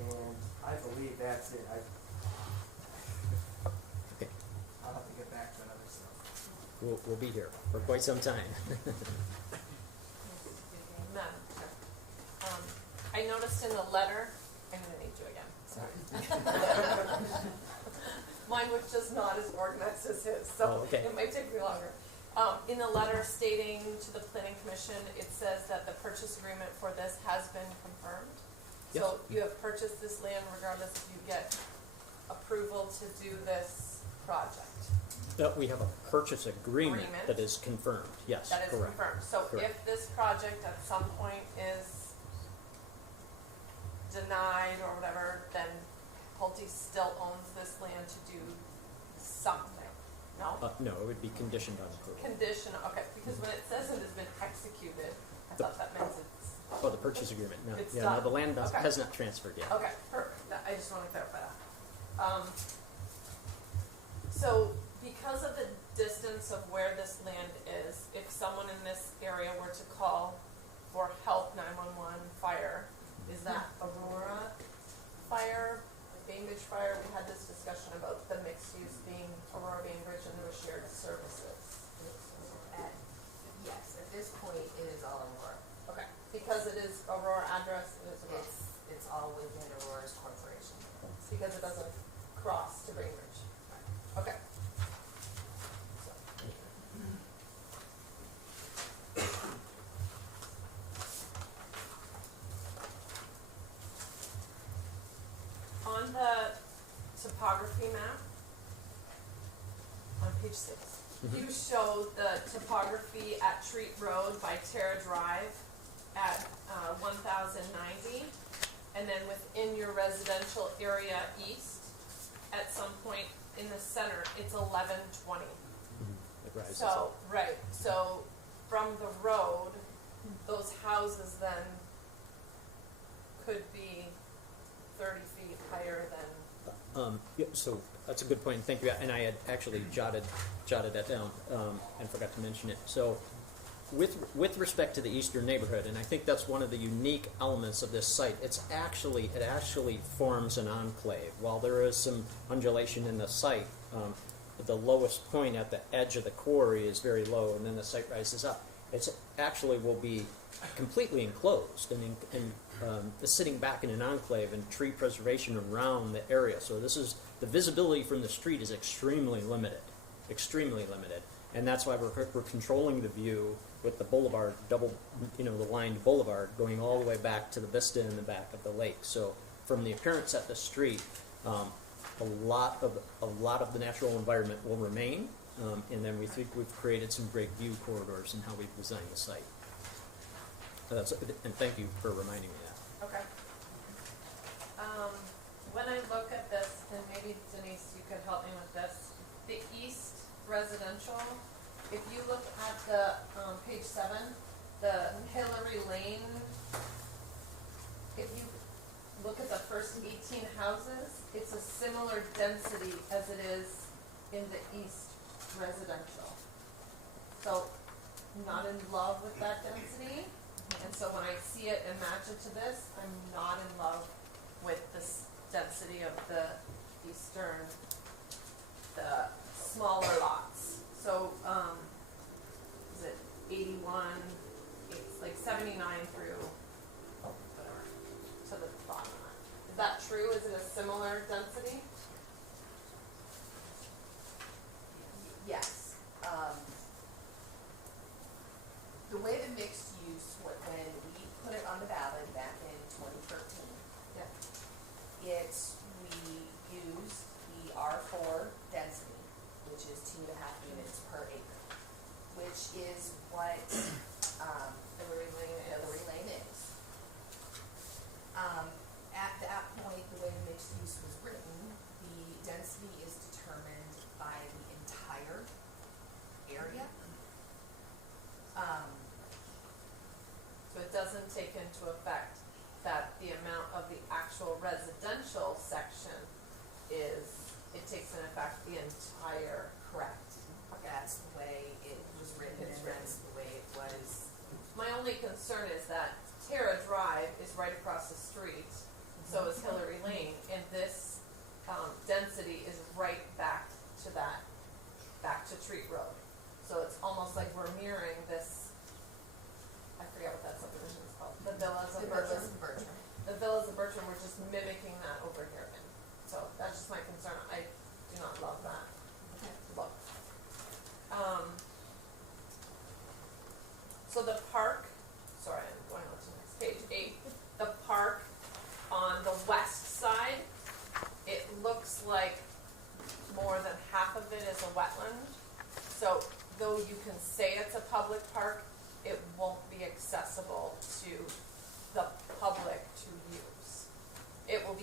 And I believe that's it. Okay. I'll have to get back to another stuff. We'll be here for quite some time. Madam Chair. I noticed in the letter, I'm gonna need you again, sorry. Mine was just not as organized as his, so Oh, okay. it might take me longer. In the letter stating to the planning commission, it says that the purchase agreement for this has been confirmed. So you have purchased this land regardless if you get approval to do this project. We have a purchase agreement Agreement. that is confirmed. Yes, That is correct. confirmed. So Correct. if this project at some point is denied or whatever, then Pulte still owns this land to do something, no? No, it would be conditioned on approval. Conditional, okay, because when it says it has been executed, I thought that meant it's, Oh, the purchase agreement, no. It's Yeah, no, done. the land Okay. has not transferred yet. okay, perfect, I just wanna clarify that. So because of the distance of where this land is, if someone in this area were to call for help, 911, fire, is that Aurora fire, Bainbridge fire? We had this discussion about the mixed use being Aurora, Bainbridge, and there were shared services. Yes, at this point, it is all Aurora. Okay, because it is Aurora address, it is Aurora, It's all within Aurora's corporation. because it doesn't cross to Bainbridge. Okay. On the topography map, on page 6, you show the topography at Treat Road by Terra Drive at 1090, and then within your residential area east, at some point in the center, it's 1120. It rises So, up. right, so from the road, those houses then could be 30 feet higher than, Yeah, so that's a good point, thank you, and I had actually jotted that down, and forgot to mention it. So, with respect to the eastern neighborhood, and I think that's one of the unique elements of this site, it actually forms an enclave. While there is some undulation in the site, the lowest point at the edge of the quarry is very low, and then the site rises up. It's actually will be completely enclosed and sitting back in an enclave and tree preservation around the area. So the visibility from the street is extremely limited, and that's why we're controlling the view with the boulevard, the lined boulevard going all the way back to the vista in the back of the lake. So from the appearance at the street, a lot of the natural environment will remain, and then we think we've created some great view corridors in how we've designed the site. And thank you for reminding me of that. okay. When I look at this, and maybe Denise, you could help me with this, the east residential, if you look at the, page 7, the Hillary Lane, if you look at the first 18 houses, it's a similar density as it is in the east residential. So, not in love with that density, and so when I see it and match it to this, I'm not in love with this density of the eastern, the smaller lots. So, is it 81, it's like 79 through whatever, to the bottom of that. Is that true? Is it a similar density? Yes. The way the mixed use, when we put it on the ballot back in 2013, Yeah. we used the R4 density, which is 2.5 units per acre, which is what Hillary Lane is. Hillary Lane is. At that point, the way the mixed use was written, the density is determined by the entire area. So it doesn't take into effect that the amount of the actual residential section it takes in effect the entire. Correct. That's the way it was written, and that's the way it was. My only concern is that Terra Drive is right across the street, so is Hillary Lane, and this density is right back to Treat Road. So it's almost like we're mirroring this, I forget what that subdivision is called, the Villas of Bertram. The Villas of Bertram, we're just mimicking that over here again. So that's just my concern, I do not love that look. So the park, sorry, I'm going on to the next page, 8, the park on the west side, it looks like more than half of it is a wetland. So though you can say it's a public park, it won't be accessible to the public to use.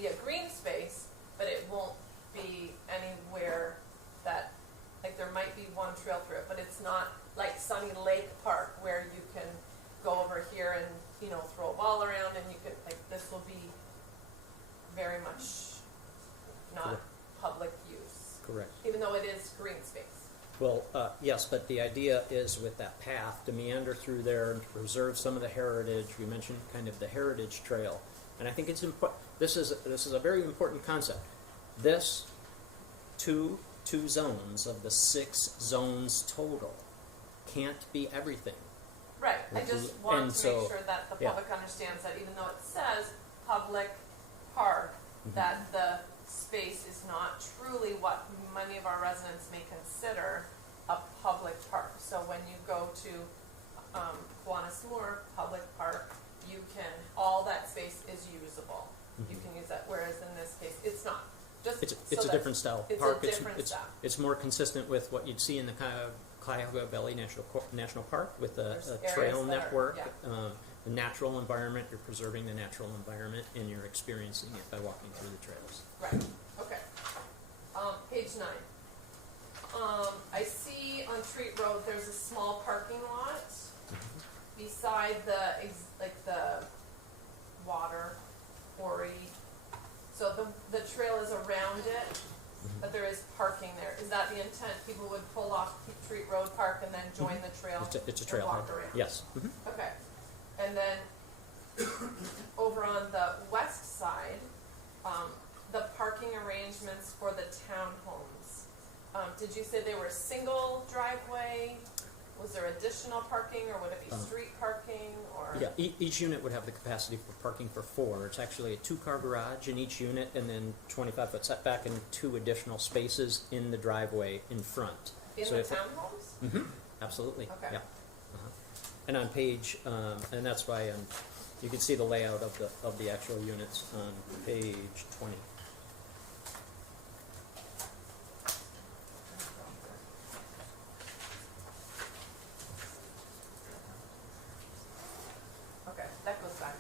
be a green space, but it won't be anywhere that, like, there might be one trail through it, but it's not like Sunny Lake Park where you can go over here and, you know, throw a ball around, and you could, like, this will be very much not Correct. public use, Correct. even though it is green space. Well, yes, but the idea is with that path to meander through there and to preserve some of the heritage. We mentioned kind of the heritage trail, and I think it's important. This is a very important concept. This two zones of the 6 zones total can't be everything. Right, I just want And to so- make sure that the yeah. public understands that even though it says public park, that the space is not truly what many of our residents may consider a public park. So when you go to Kiwanis Moor Public Park, you can, all that space is usable. You can use that, whereas in this case, it's not. Just It's so a that different style it's park. a different style. It's more consistent with what you'd see in the Geauga Valley National Park with a There's areas trail that are- network. yeah. The natural environment, you're preserving the natural environment, and you're experiencing it by walking through the trails. Right, okay. Page 9. I see on Treat Road, there's a small parking lot beside the, the water quarry. So the trail is around it, but there is parking there. Is that the intent? People would pull off Treat Road Park and then join the trail? It's a and trail. walk around? Yes. Okay, and then over on the west side, the parking arrangements for the townhomes. Did you say they were single driveway? Was there additional parking, or would it be street parking, or? Yeah, each unit would have the capacity for parking for 4. It's actually a 2-car garage in each unit, and then 25-foot setback and 2 additional spaces in the driveway in front. In So the if- townhomes? Absolutely. Okay. Yeah. And on page, and that's why you can see the layout of the actual units on page 20. Okay, that goes back.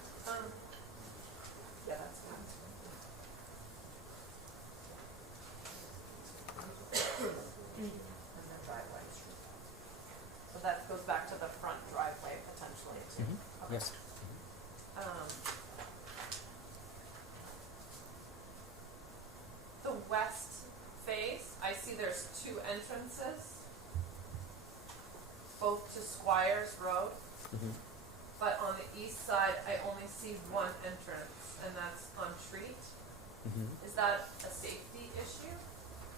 Yeah, that's fine. And then driveway. So that goes back to the front driveway potentially too. Okay. Yes. The west face, I see there's 2 entrances, both to Squires Road. Mhm. But on the east side, I only see 1 entrance, and that's on Treat. Is that a safety issue?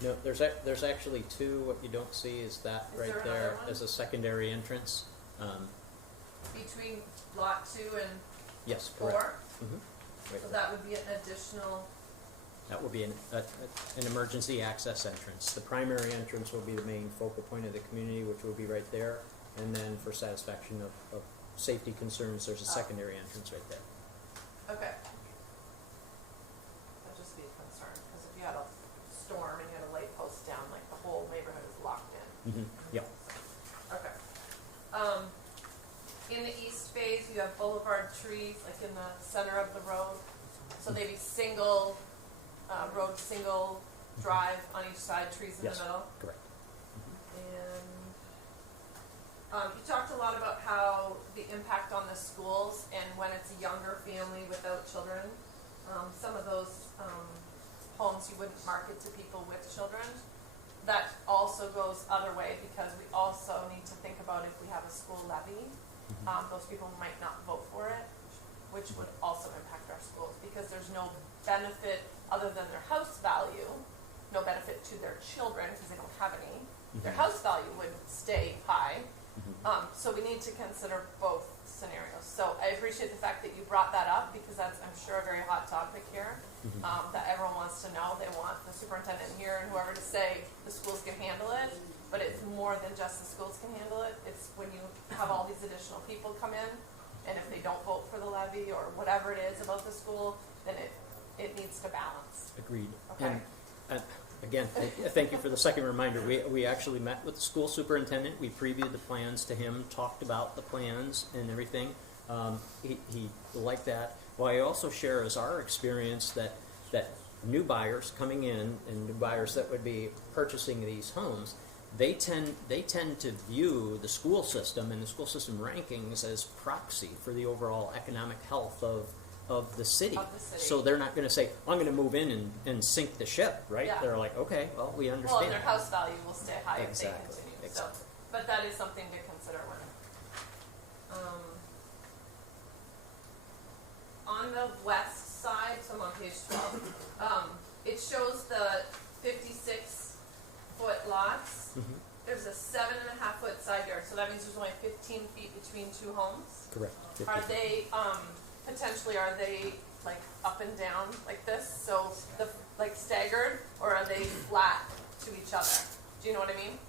No, there's actually 2. What you don't see is that Is right there there another one? as a secondary entrance. Between lot 2 and Yes, 4? correct. Mhm. Right So there. that would be an additional, That will be an emergency access entrance. The primary entrance will be the main focal point of the community, which will be right there. And then for satisfaction of safety concerns, there's a secondary entrance right there. okay. That'd just be a concern, because if you had a storm and you had a light post down, like the whole neighborhood is locked in. Yep. Okay. In the east phase, you have boulevard trees, like in the center of the road. So they'd be single, road, single drive on each side, trees in the Yes. middle. Correct. And you talked a lot about how the impact on the schools and when it's a younger family without children. Some of those homes you wouldn't market to people with children. That also goes other way, because we also need to think about if we have a school levy, those people might not vote for it, which would also impact our schools, because there's no benefit other than their house value, no benefit to their children because they don't have any. Their house value would stay high. So we need to consider both scenarios. So I appreciate the fact that you brought that up, because that's, I'm sure, a very hot topic here, that everyone wants to know. They want the superintendent here and whoever to say the schools can handle it, but it's more than just the schools can handle it. It's when you have all these additional people come in, and if they don't vote for the levy or whatever it is about the school, then it needs to balance. Agreed. Okay. And again, thank you for the second reminder. We actually met with the school superintendent. We previewed the plans to him, talked about the plans and everything. He liked that. What I also share is our experience that that new buyers coming in and new buyers that would be purchasing these homes, they tend to view the school system and the school system rankings as proxy for the overall economic health of the city. Of the city. So they're not going to say, I'm going to move in and sink the ship, right? Yeah. They're like, okay, well, we understand. Well, and their house value will stay high if they Exactly, continue. So, exactly. but that is something to consider when. On the west side, so I'm on page 12, it shows the 56-foot lots. Mhm. There's a 7.5-foot side yard, so that means there's only 15 feet between two homes. Correct. Are they, potentially, are they like up and down like this, so like staggered, or are they flat to each other? Do you know what I mean?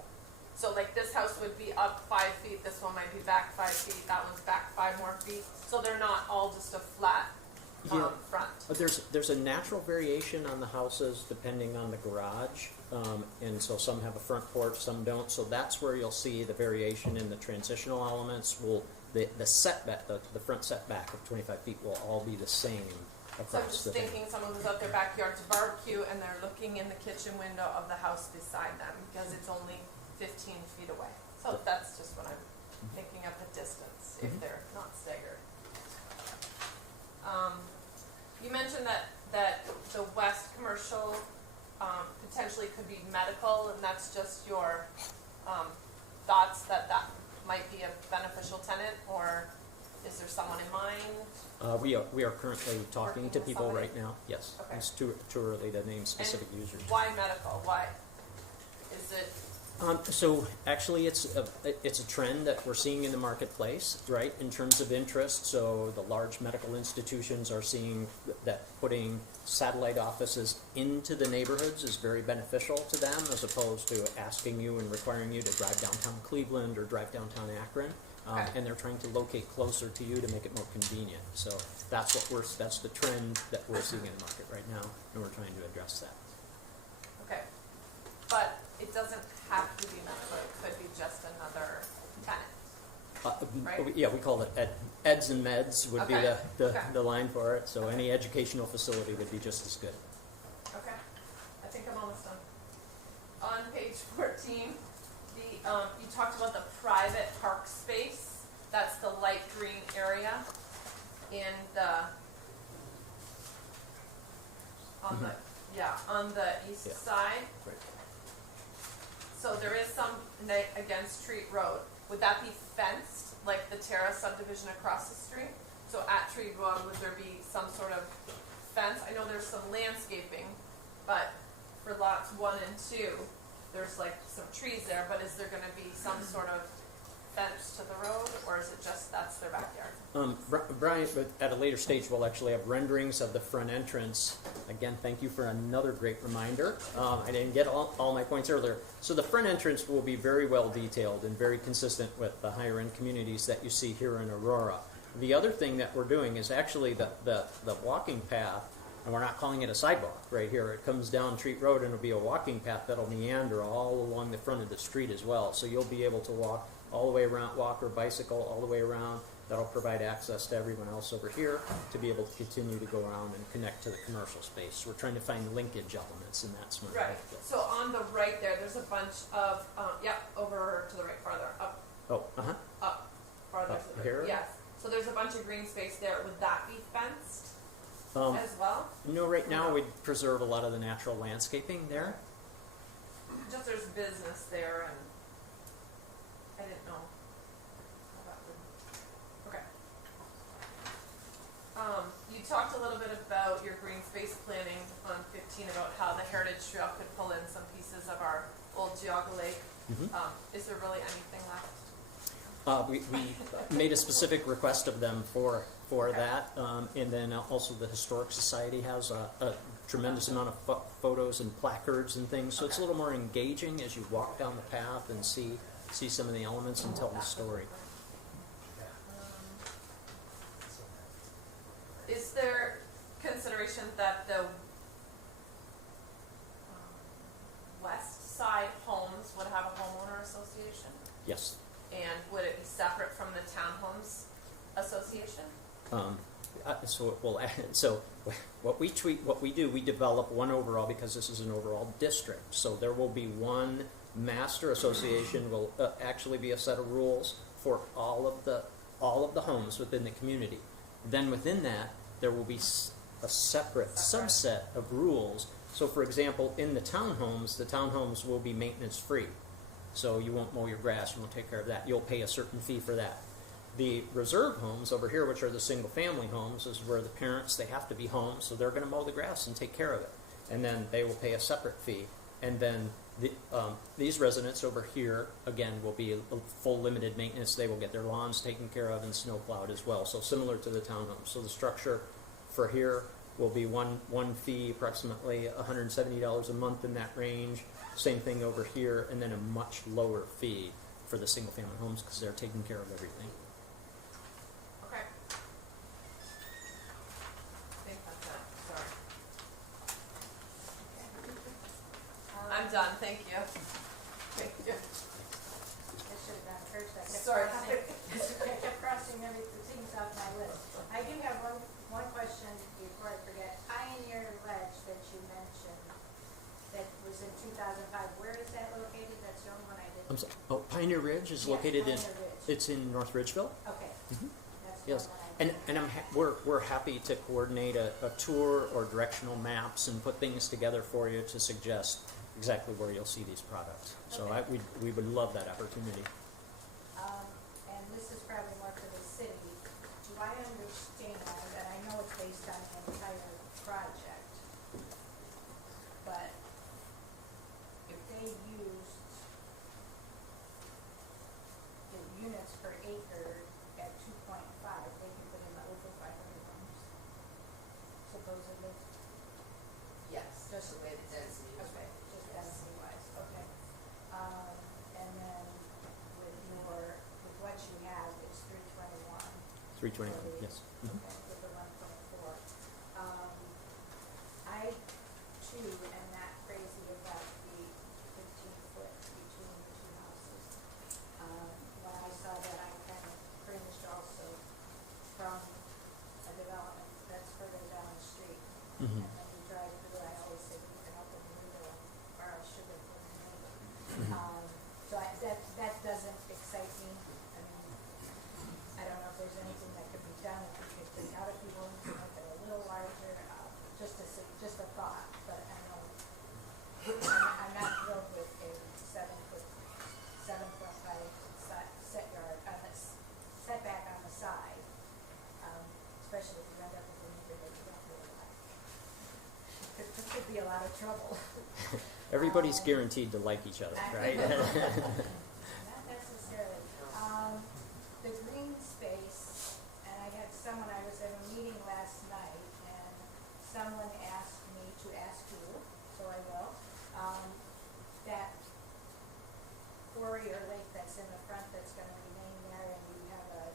So like this house would be up 5 feet, this one might be back 5 feet, that one's back 5 more feet, so they're not all just a flat Yeah. front. But there's a natural variation on the houses depending on the garage, and so some have a front porch, some don't. So that's where you'll see the variation in the transitional elements. The setback, the front setback of 25 feet will all be the same So I'm across just the thing. thinking someone who's out their backyard to barbecue and they're looking in the kitchen window of the house beside them because it's only 15 feet away. So that's just what I'm thinking of the distance if Mhm. they're not staggered. You mentioned that the west commercial potentially could be medical, and that's just your thoughts that might be a beneficial tenant, or is there someone in mind? We are currently talking Working to with people somebody? right now. Yes, Okay. it's too early to name specific And users. Why medical? Why? Is it? So actually, it's a trend that we're seeing in the marketplace, right? In terms of interest, so the large medical institutions are seeing that putting satellite offices into the neighborhoods is very beneficial to them, as opposed to asking you and requiring you to drive downtown Cleveland or drive downtown Akron. Okay. And they're trying to locate closer to you to make it more convenient. So that's the trend that we're seeing in the market right now, and we're trying to address that. Okay, but it doesn't have to be medical, it could be just another tenant. Right. Yeah, we call it eds and meds would be Okay. Okay. the line for it. So any educational facility would be just as good. Okay, I think I'm almost done. On page 14, you talked about the private park space, that's the light green area in on the east Yeah. side. Right. So there is some against Treat Road. Would that be fenced, like the Terra subdivision across the street? So at Treat Road, would there be some sort of fence? I know there's some landscaping, but for lots 1 and 2, there's like some trees there, but is there gonna be some sort of fence to the road, or is it just that's their backyard? Brian, but at a later stage, we'll actually have renderings of the front entrance. Again, thank you for another great reminder. I didn't get all my points earlier. So the front entrance will be very well detailed and very consistent with the higher end communities that you see here in Aurora. The other thing that we're doing is actually the walking path, and we're not calling it a sidewalk right here. It comes down Treat Road and it'll be a walking path that'll meander all along the front of the street as well. So you'll be able to walk all the way around, walk or bicycle all the way around. That'll provide access to everyone else over here to be able to continue to go around and connect to the commercial space. We're trying to find linkage elements, and that's one. Right, so on the right there's a bunch of, over to the right, farther, up, farther Up to the here? right, yes. So there's a bunch of green space there, would that be fenced as well? No, right now we'd preserve a lot of the natural landscaping there. Just there's business there, and I didn't know how that would, okay. You talked a little bit about your green space planning on 15 about how the Heritage Trail could pull in some pieces of our old Geauga Lake. Is there really anything left? We made a specific request of them for Okay. that, and then also the Historic Society has a tremendous amount of photos and placards and things, so it's a little more engaging as you walk down the path and see some of the elements and tell the story. Is there consideration that the west side homes would have a homeowner association? Yes. And would it be separate from the Townhomes association? so what we do, we develop one overall, because this is an overall district. So there will be one master association, will actually be a set of rules for all of the homes within the community. Then within that, there will be a separate subset of rules. So for example, in the townhomes will be maintenance free. So you won't mow your grass, you won't take care of that. You'll pay a certain fee for that. The reserve homes over here, which are the single family homes, is where the parents, they have to be home, so they're gonna mow the grass and take care of it. And then they will pay a separate fee. And then these residents over here, again, will be a full limited maintenance. They will get their lawns taken care of and snow plowed as well. So similar to the townhomes. So the structure for here will be one fee, approximately $170 a month in that range. Same thing over here, and then a much lower fee for the single family homes because they're taking care of everything. Okay. I think that's it, sorry. I'm done, thank you. Thank you. This should have been first. I kept Sorry. crossing- I kept crossing everything things off my list. I do have one question before I forget. Pioneer Ledge that you mentioned, that was in 2005. Where is that located? That's the only one I didn't. I'm sorry. Oh, Pioneer Ridge is Yes, located in. Pioneer Ridge. It's in North Ridgeville. Okay. Mhm. That's the Yes, one I and we're happy to coordinate a tour or directional maps and put things together for you to suggest exactly where you'll see these products. So Okay. we would love that opportunity. And this is probably more to the city. Do I understand, and I know it's based on the entire project, but if they used the units per acre at 2.5, they could put in over 500 homes, supposedly? Yes, just the way the density is. Okay, just density wise, okay. And then with what you have, it's 321. 321, yes. Mhm. Okay, with the 1.4. I too am not crazy about the 15-foot between the two houses. When I saw that, I kind of cringed also from a development that's further down the street. Mhm. And when you drive through, I always say, you can open the window and borrow sugar from the neighbor. So that doesn't excite me. I mean, I don't know if there's anything that could be done, if you could take out a few rooms and make it a little larger, just a thought, but I know, I'm not thrilled with a 7.5 set yard, setback on the side, especially if you end up with a neighbor that you don't really like. It could be a lot of trouble. Everybody's guaranteed to like each other, right? Not necessarily. The green space, and I had someone, I was at a meeting last night, and someone asked me to ask you, so I will, that quarry or lake that's in the front that's gonna remain there, and you have a,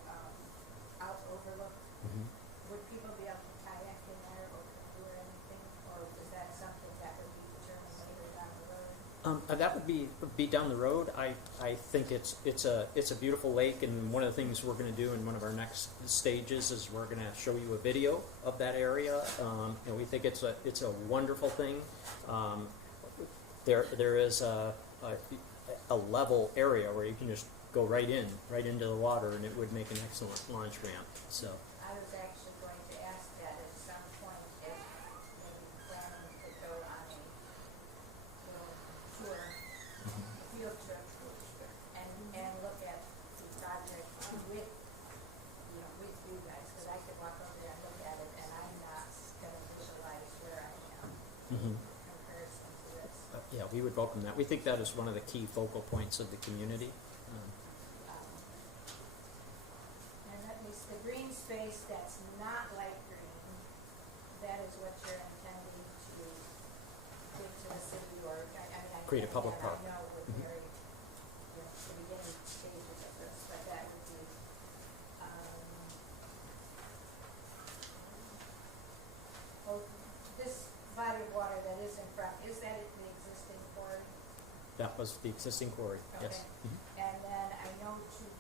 out overlook, Mhm. would people be able to kayak in there or canoe or anything, or is that something that would be determined later down the road? That would be down the road. I think it's a beautiful lake, and one of the things we're going to do in one of our next stages is we're going to show you a video of that area. And we think it's a wonderful thing. There is a level area where you can just go right into the water, and it would make an excellent launch ramp. So. I was actually going to ask that at some point if maybe planning could go on a little tour, field trip, and look at the project with you guys, because I could walk over there and look at it, and I'm not gonna visualize where I am Mhm. in comparison to this. Yeah, we would welcome that. We think that is one of the key focal points of the community. And at least the green space that's not light green, that is what you're intending to give to the city, or, I mean, I. Create a public park. I know we're Mhm. very, the beginning stages of this, but that would be, this body of water that is in front, is that the existing quarry? That was the existing quarry, yes. Okay. Mhm. And then I know to the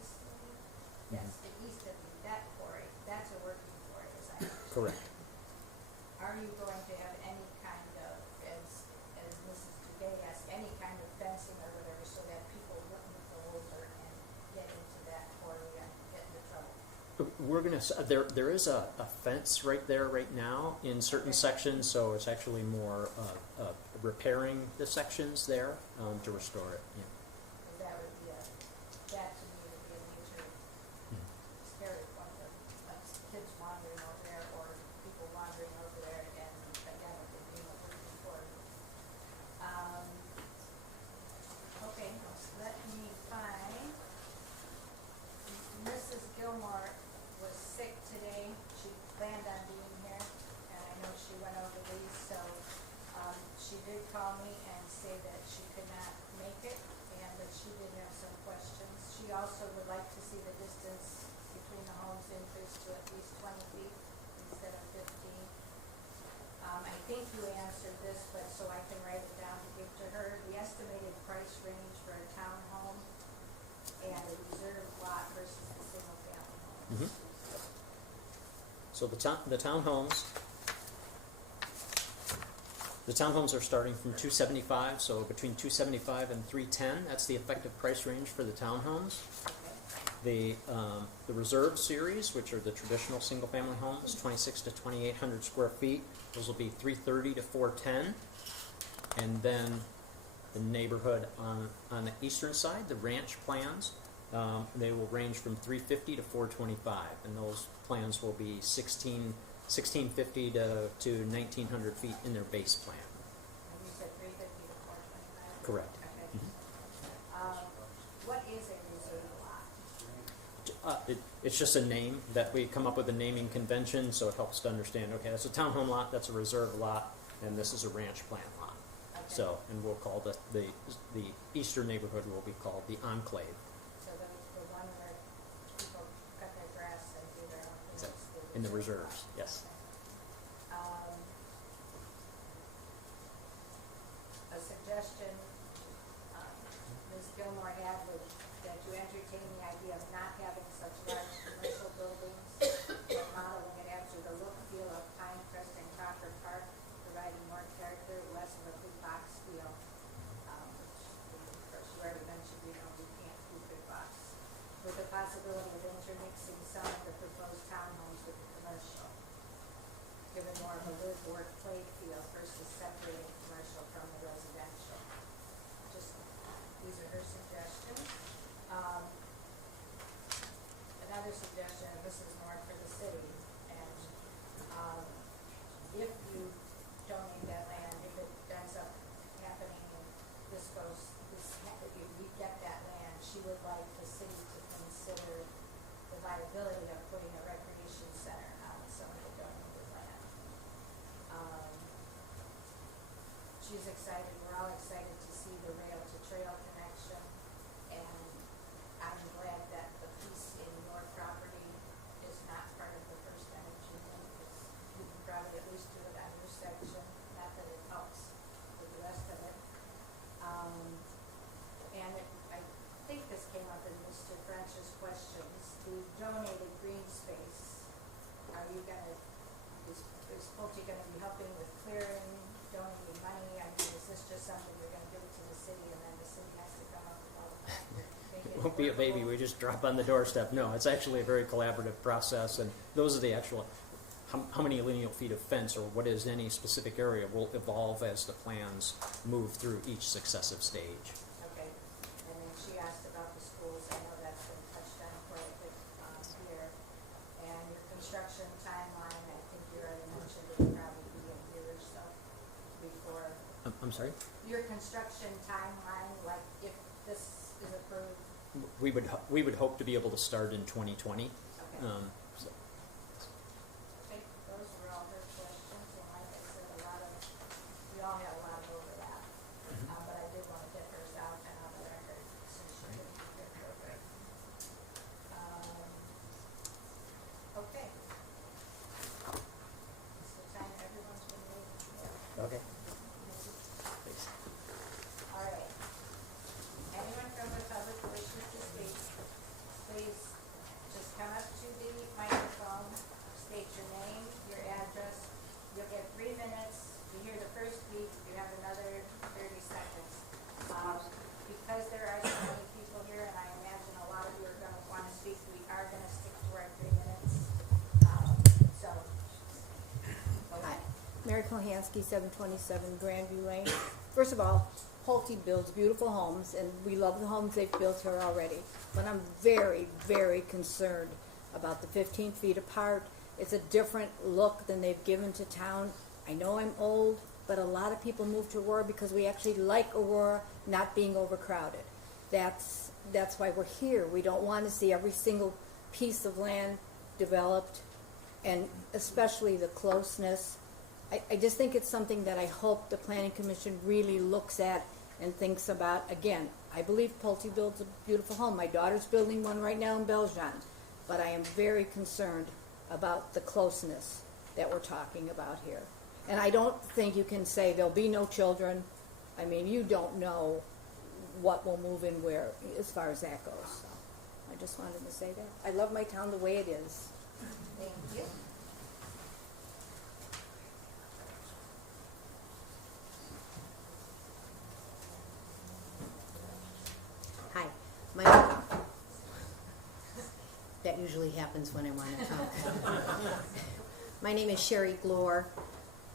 east, That's the east of that quarry, that's a working quarry, as I understand. Correct. Are you going to have any kind of, as Mrs. Duguay asked, any kind of fencing or whatever, so that people wouldn't go over and get into that quarry and get into trouble? We're gonna, there is a fence right there right now in certain Okay. sections, so it's actually more, repairing the sections there, to restore it, yeah. Because that would be that to me would be a major scary point of kids wandering over there or people wandering over there and again, with it being a working quarry. Okay, so let me find, Mrs. Gilmore was sick today, she planned on being here, and I know she went over these, so, she did call me and say that she could not make it, and that she did have some questions. She also would like to see the distance between the homes increased to at least 20 feet instead of 15. I think you answered this, but so I can write it down to give to her. The estimated price range for a townhome and a reserved lot versus a single family home. So the townhomes are starting from 275, so between 275 and 310, that's the effective price range for the townhomes. Okay. The reserve series, which are the traditional single-family homes, 26 to 2,800 square feet, those will be 330 to 410. And then the neighborhood on the eastern side, the ranch plans, they will range from 350 to 425, and those plans will be 1650 to 1,900 feet in their base plan. And you said 350 to 425? Correct. Okay. What is a reserve lot? It's just a name that we come up with a naming convention, so it helps to understand, okay, that's a townhome lot, that's a reserve lot, and this is a ranch plan lot. Okay. So, and we'll call the eastern neighborhood will be called the enclave. So the one where people cut their grass and do their own things. In the reserves, yes. A suggestion, Ms. Gilmore had was that you entertain the idea of not having such large commercial buildings, but modeling it after the look feel of Pinecrest and Copper Park, providing more character, less of a big box feel. Which, of course, you already mentioned, we can't do big box. With the possibility of intermixing some of the proposed townhomes with the commercial, given more of a live, work, play feel versus separating commercial from the residential. Just, these are her suggestions. Another suggestion, and this is more for the city, and, if you donate that land, if it ends up happening and if you get that land, she would like the city to consider the viability of putting a recreation center on some of the donated land. She's excited, we're all excited to see the rail to trail connection, and I'm glad that the piece in your property is not part of the first energy thing, because you can probably at least do it on your section, not that it helps with the rest of it. I think this came up in Mr. French's questions, the donated green space, are you gonna, is Pulte gonna be helping with clearing, donating money? I mean, is this just something you're gonna give it to the city and then the city has to come up with all the It won't be a baby we just drop on the doorstep. No, it's actually a very collaborative process, and those are the actual, how many lineal feet of fence or what is any specific area will evolve as the plans move through each successive stage. Okay, and then she asked about the schools, I know that's been touched on quite a bit here. And your construction timeline, I think you already mentioned it would probably be a year or so before. I'm sorry? Your construction timeline, like if this is approved, We would hope to be able to start in 2020. okay. So, Okay, those were all her questions, and like I said, we all have a lot of overlap. But I did want to get hers out and on the record, since she didn't get her. Okay. It's the time everyone's been waiting for. okay. Thanks. All right. Anyone from the public who wishes to speak, please just Mary Kohansky, 727 Grandview Lane. First of all, Pulte builds beautiful homes, and we love the homes they've built here already. But I'm very, very concerned about the 15 feet apart. It's a different look than they've given to town. I know I'm old, but a lot of people move to Aurora because we actually like Aurora not being overcrowded. That's why we're here. We don't want to see every single piece of land developed, and especially the closeness. I just think it's something that I hope the Planning Commission really looks at and thinks about. Again, I believe Pulte builds a beautiful home. My daughter's building one right now in Belgian, but I am very concerned about the closeness that we're talking about here. And I don't think you can say there'll be no children. I mean, you don't know what will move in where as far as that goes. So I just wanted to say that. I love my town the way it is. Thank you. Hi, that usually happens when I want to talk. My name is Sherry Glore.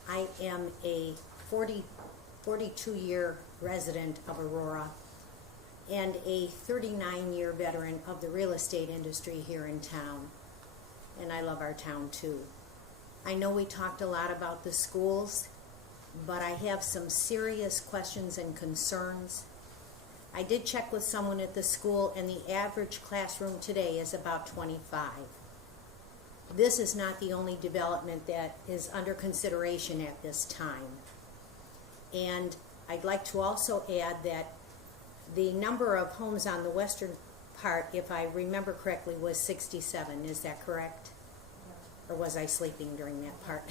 I am a 42-year resident of Aurora and a 39-year veteran of the real estate industry here in town. And I love our town too. I know we talked a lot about the schools, but I have some serious questions and concerns. I did check with someone at the school, and the average classroom today is about 25. This is not the only development that is under consideration at this time. And I'd like to also add that the number of homes on the western part, if I remember correctly, was 67. Is that correct? Or was I sleeping during that part?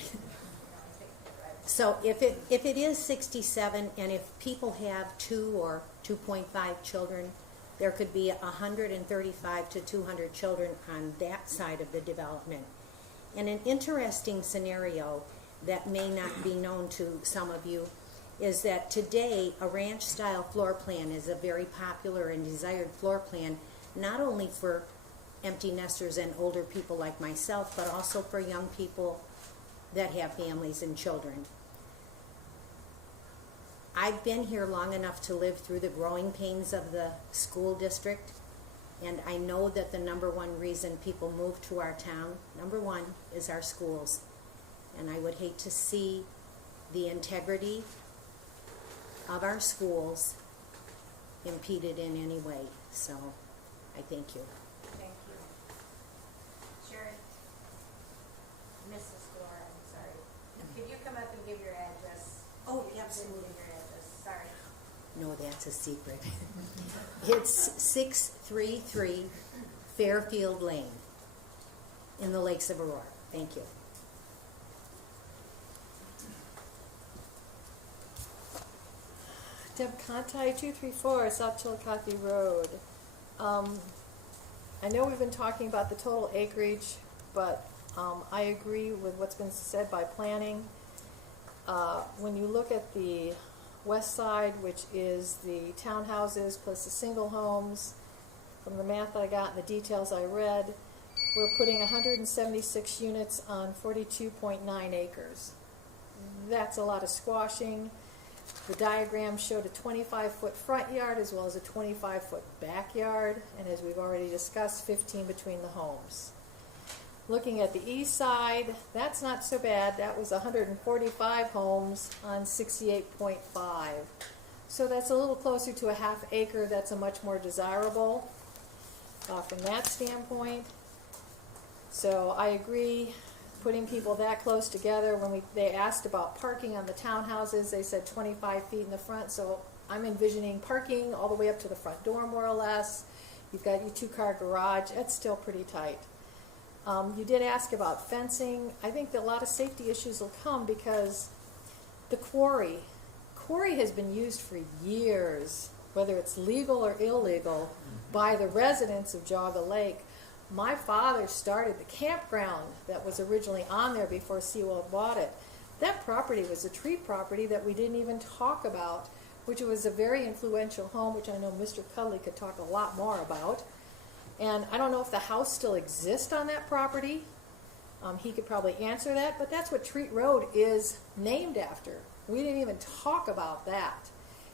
So if it is 67, and if people have 2 or 2.5 children, there could be 135 to 200 children on that side of the development. And an interesting scenario that may not be known to some of you is that today a ranch-style floor plan is a very popular and desired floor plan, not only for empty nesters and older people like myself, but also for young people that have families and children. I've been here long enough to live through the growing pains of the school district, and I know that the number one reason people move to our town, number one, is our schools. And I would hate to see the integrity of our schools impeded in any way. So I thank you. Thank you. Sherry? Mrs. Gore, I'm sorry. Could you come up and give your address? Oh, You absolutely. didn't give your address, sorry. No, that's a secret. It's 633 Fairfield Lane in the Lakes of Aurora. Thank you. Deb Conti, 234 South Chillicothe Road. I know we've been talking about the total acreage, but I agree with what's been said by planning. When you look at the west side, which is the townhouses plus the single homes, from the math I got and the details I read, we're putting 176 units on 42.9 acres. That's a lot of squashing. The diagram showed a 25-foot front yard as well as a 25-foot backyard, and as we've already discussed, 15 between the homes. Looking at the east side, that's not so bad. That was 145 homes on 68.5. So that's a little closer to a half acre. That's a much more desirable from that standpoint. So I agree, putting people that close together. When they asked about parking on the townhouses, they said 25 feet in the front. So I'm envisioning parking all the way up to the front door, more or less. You've got your 2-car garage. That's still pretty tight. You did ask about fencing. I think that a lot of safety issues will come because the quarry has been used for years, whether it's legal or illegal, by the residents of Geauga Lake. My father started the campground that was originally on there before Seawell bought it. That property was a tree property that we didn't even talk about, which was a very influential home, which I know Mr. Cudley could talk a lot more about. And I don't know if the house still exists on that property, He could probably answer that, but that's what Treat Road is named after. We didn't even talk about that.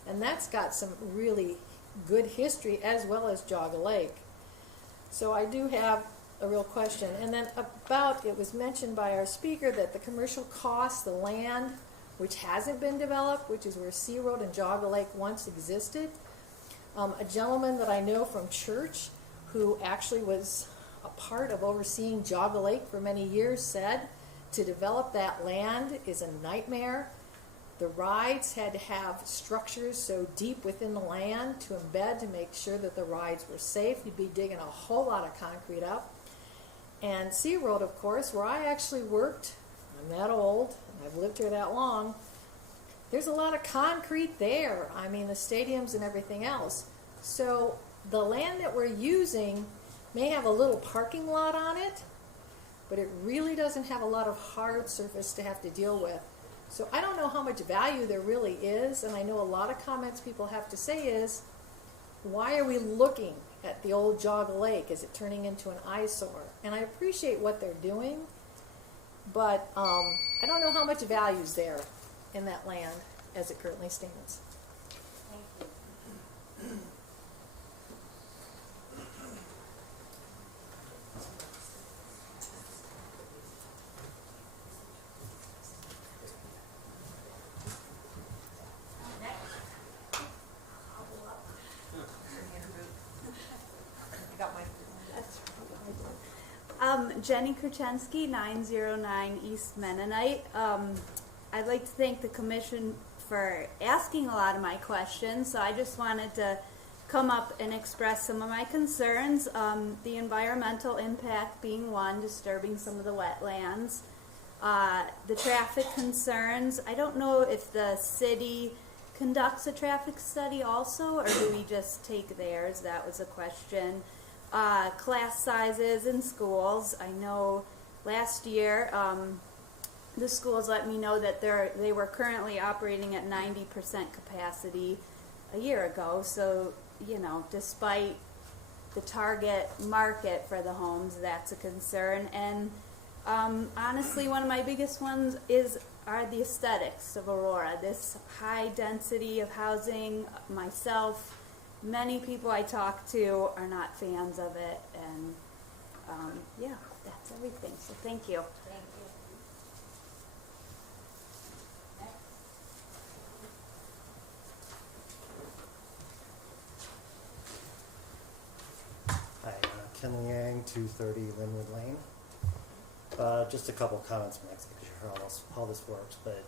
And that's got some really good history, as well as Geauga Lake. So I do have a real question. And then about, it was mentioned by our speaker that the commercial costs, the land, which hasn't been developed, which is where Sea Road and Geauga Lake once existed. A gentleman that I know from church who actually was a part of overseeing Geauga Lake for many years said to develop that land is a nightmare. The rides had to have structures so deep within the land to embed to make sure that the rides were safe. You'd be digging a whole lot of concrete up. And Sea Road, of course, where I actually worked, I'm that old, and I've lived here that long, there's a lot of concrete there. I mean, the stadiums and everything else. So the land that we're using may have a little parking lot on it, but it really doesn't have a lot of hard surface to have to deal with. So I don't know how much value there really is, and I know a lot of comments people have to say is, why are we looking at the old Geauga Lake? Is it turning into an eyesore? And I appreciate what they're doing, but I don't know how much value is there in that land as it currently stands. Thank you. Jenny Kruczynski, 909 East Mennonite. I'd like to thank the commission for asking a lot of my questions, so I just wanted to come up and express some of my concerns. The environmental impact being one, disturbing some of the wetlands. The traffic concerns. I don't know if the city conducts a traffic study also, or do we just take theirs? That was a question. Class sizes in schools. I know last year the schools let me know that they were currently operating at 90% capacity a year ago. So, you know, despite the target market for the homes, that's a concern. And honestly, one of my biggest ones are the aesthetics of Aurora. This high density of housing, myself, many people I talk to are not fans of it, and yeah, that's everything. So thank you. Thank you. Next. Hi, Ken Liang, 230 Linwood Lane. Just a couple comments, Max, because you heard how this works, but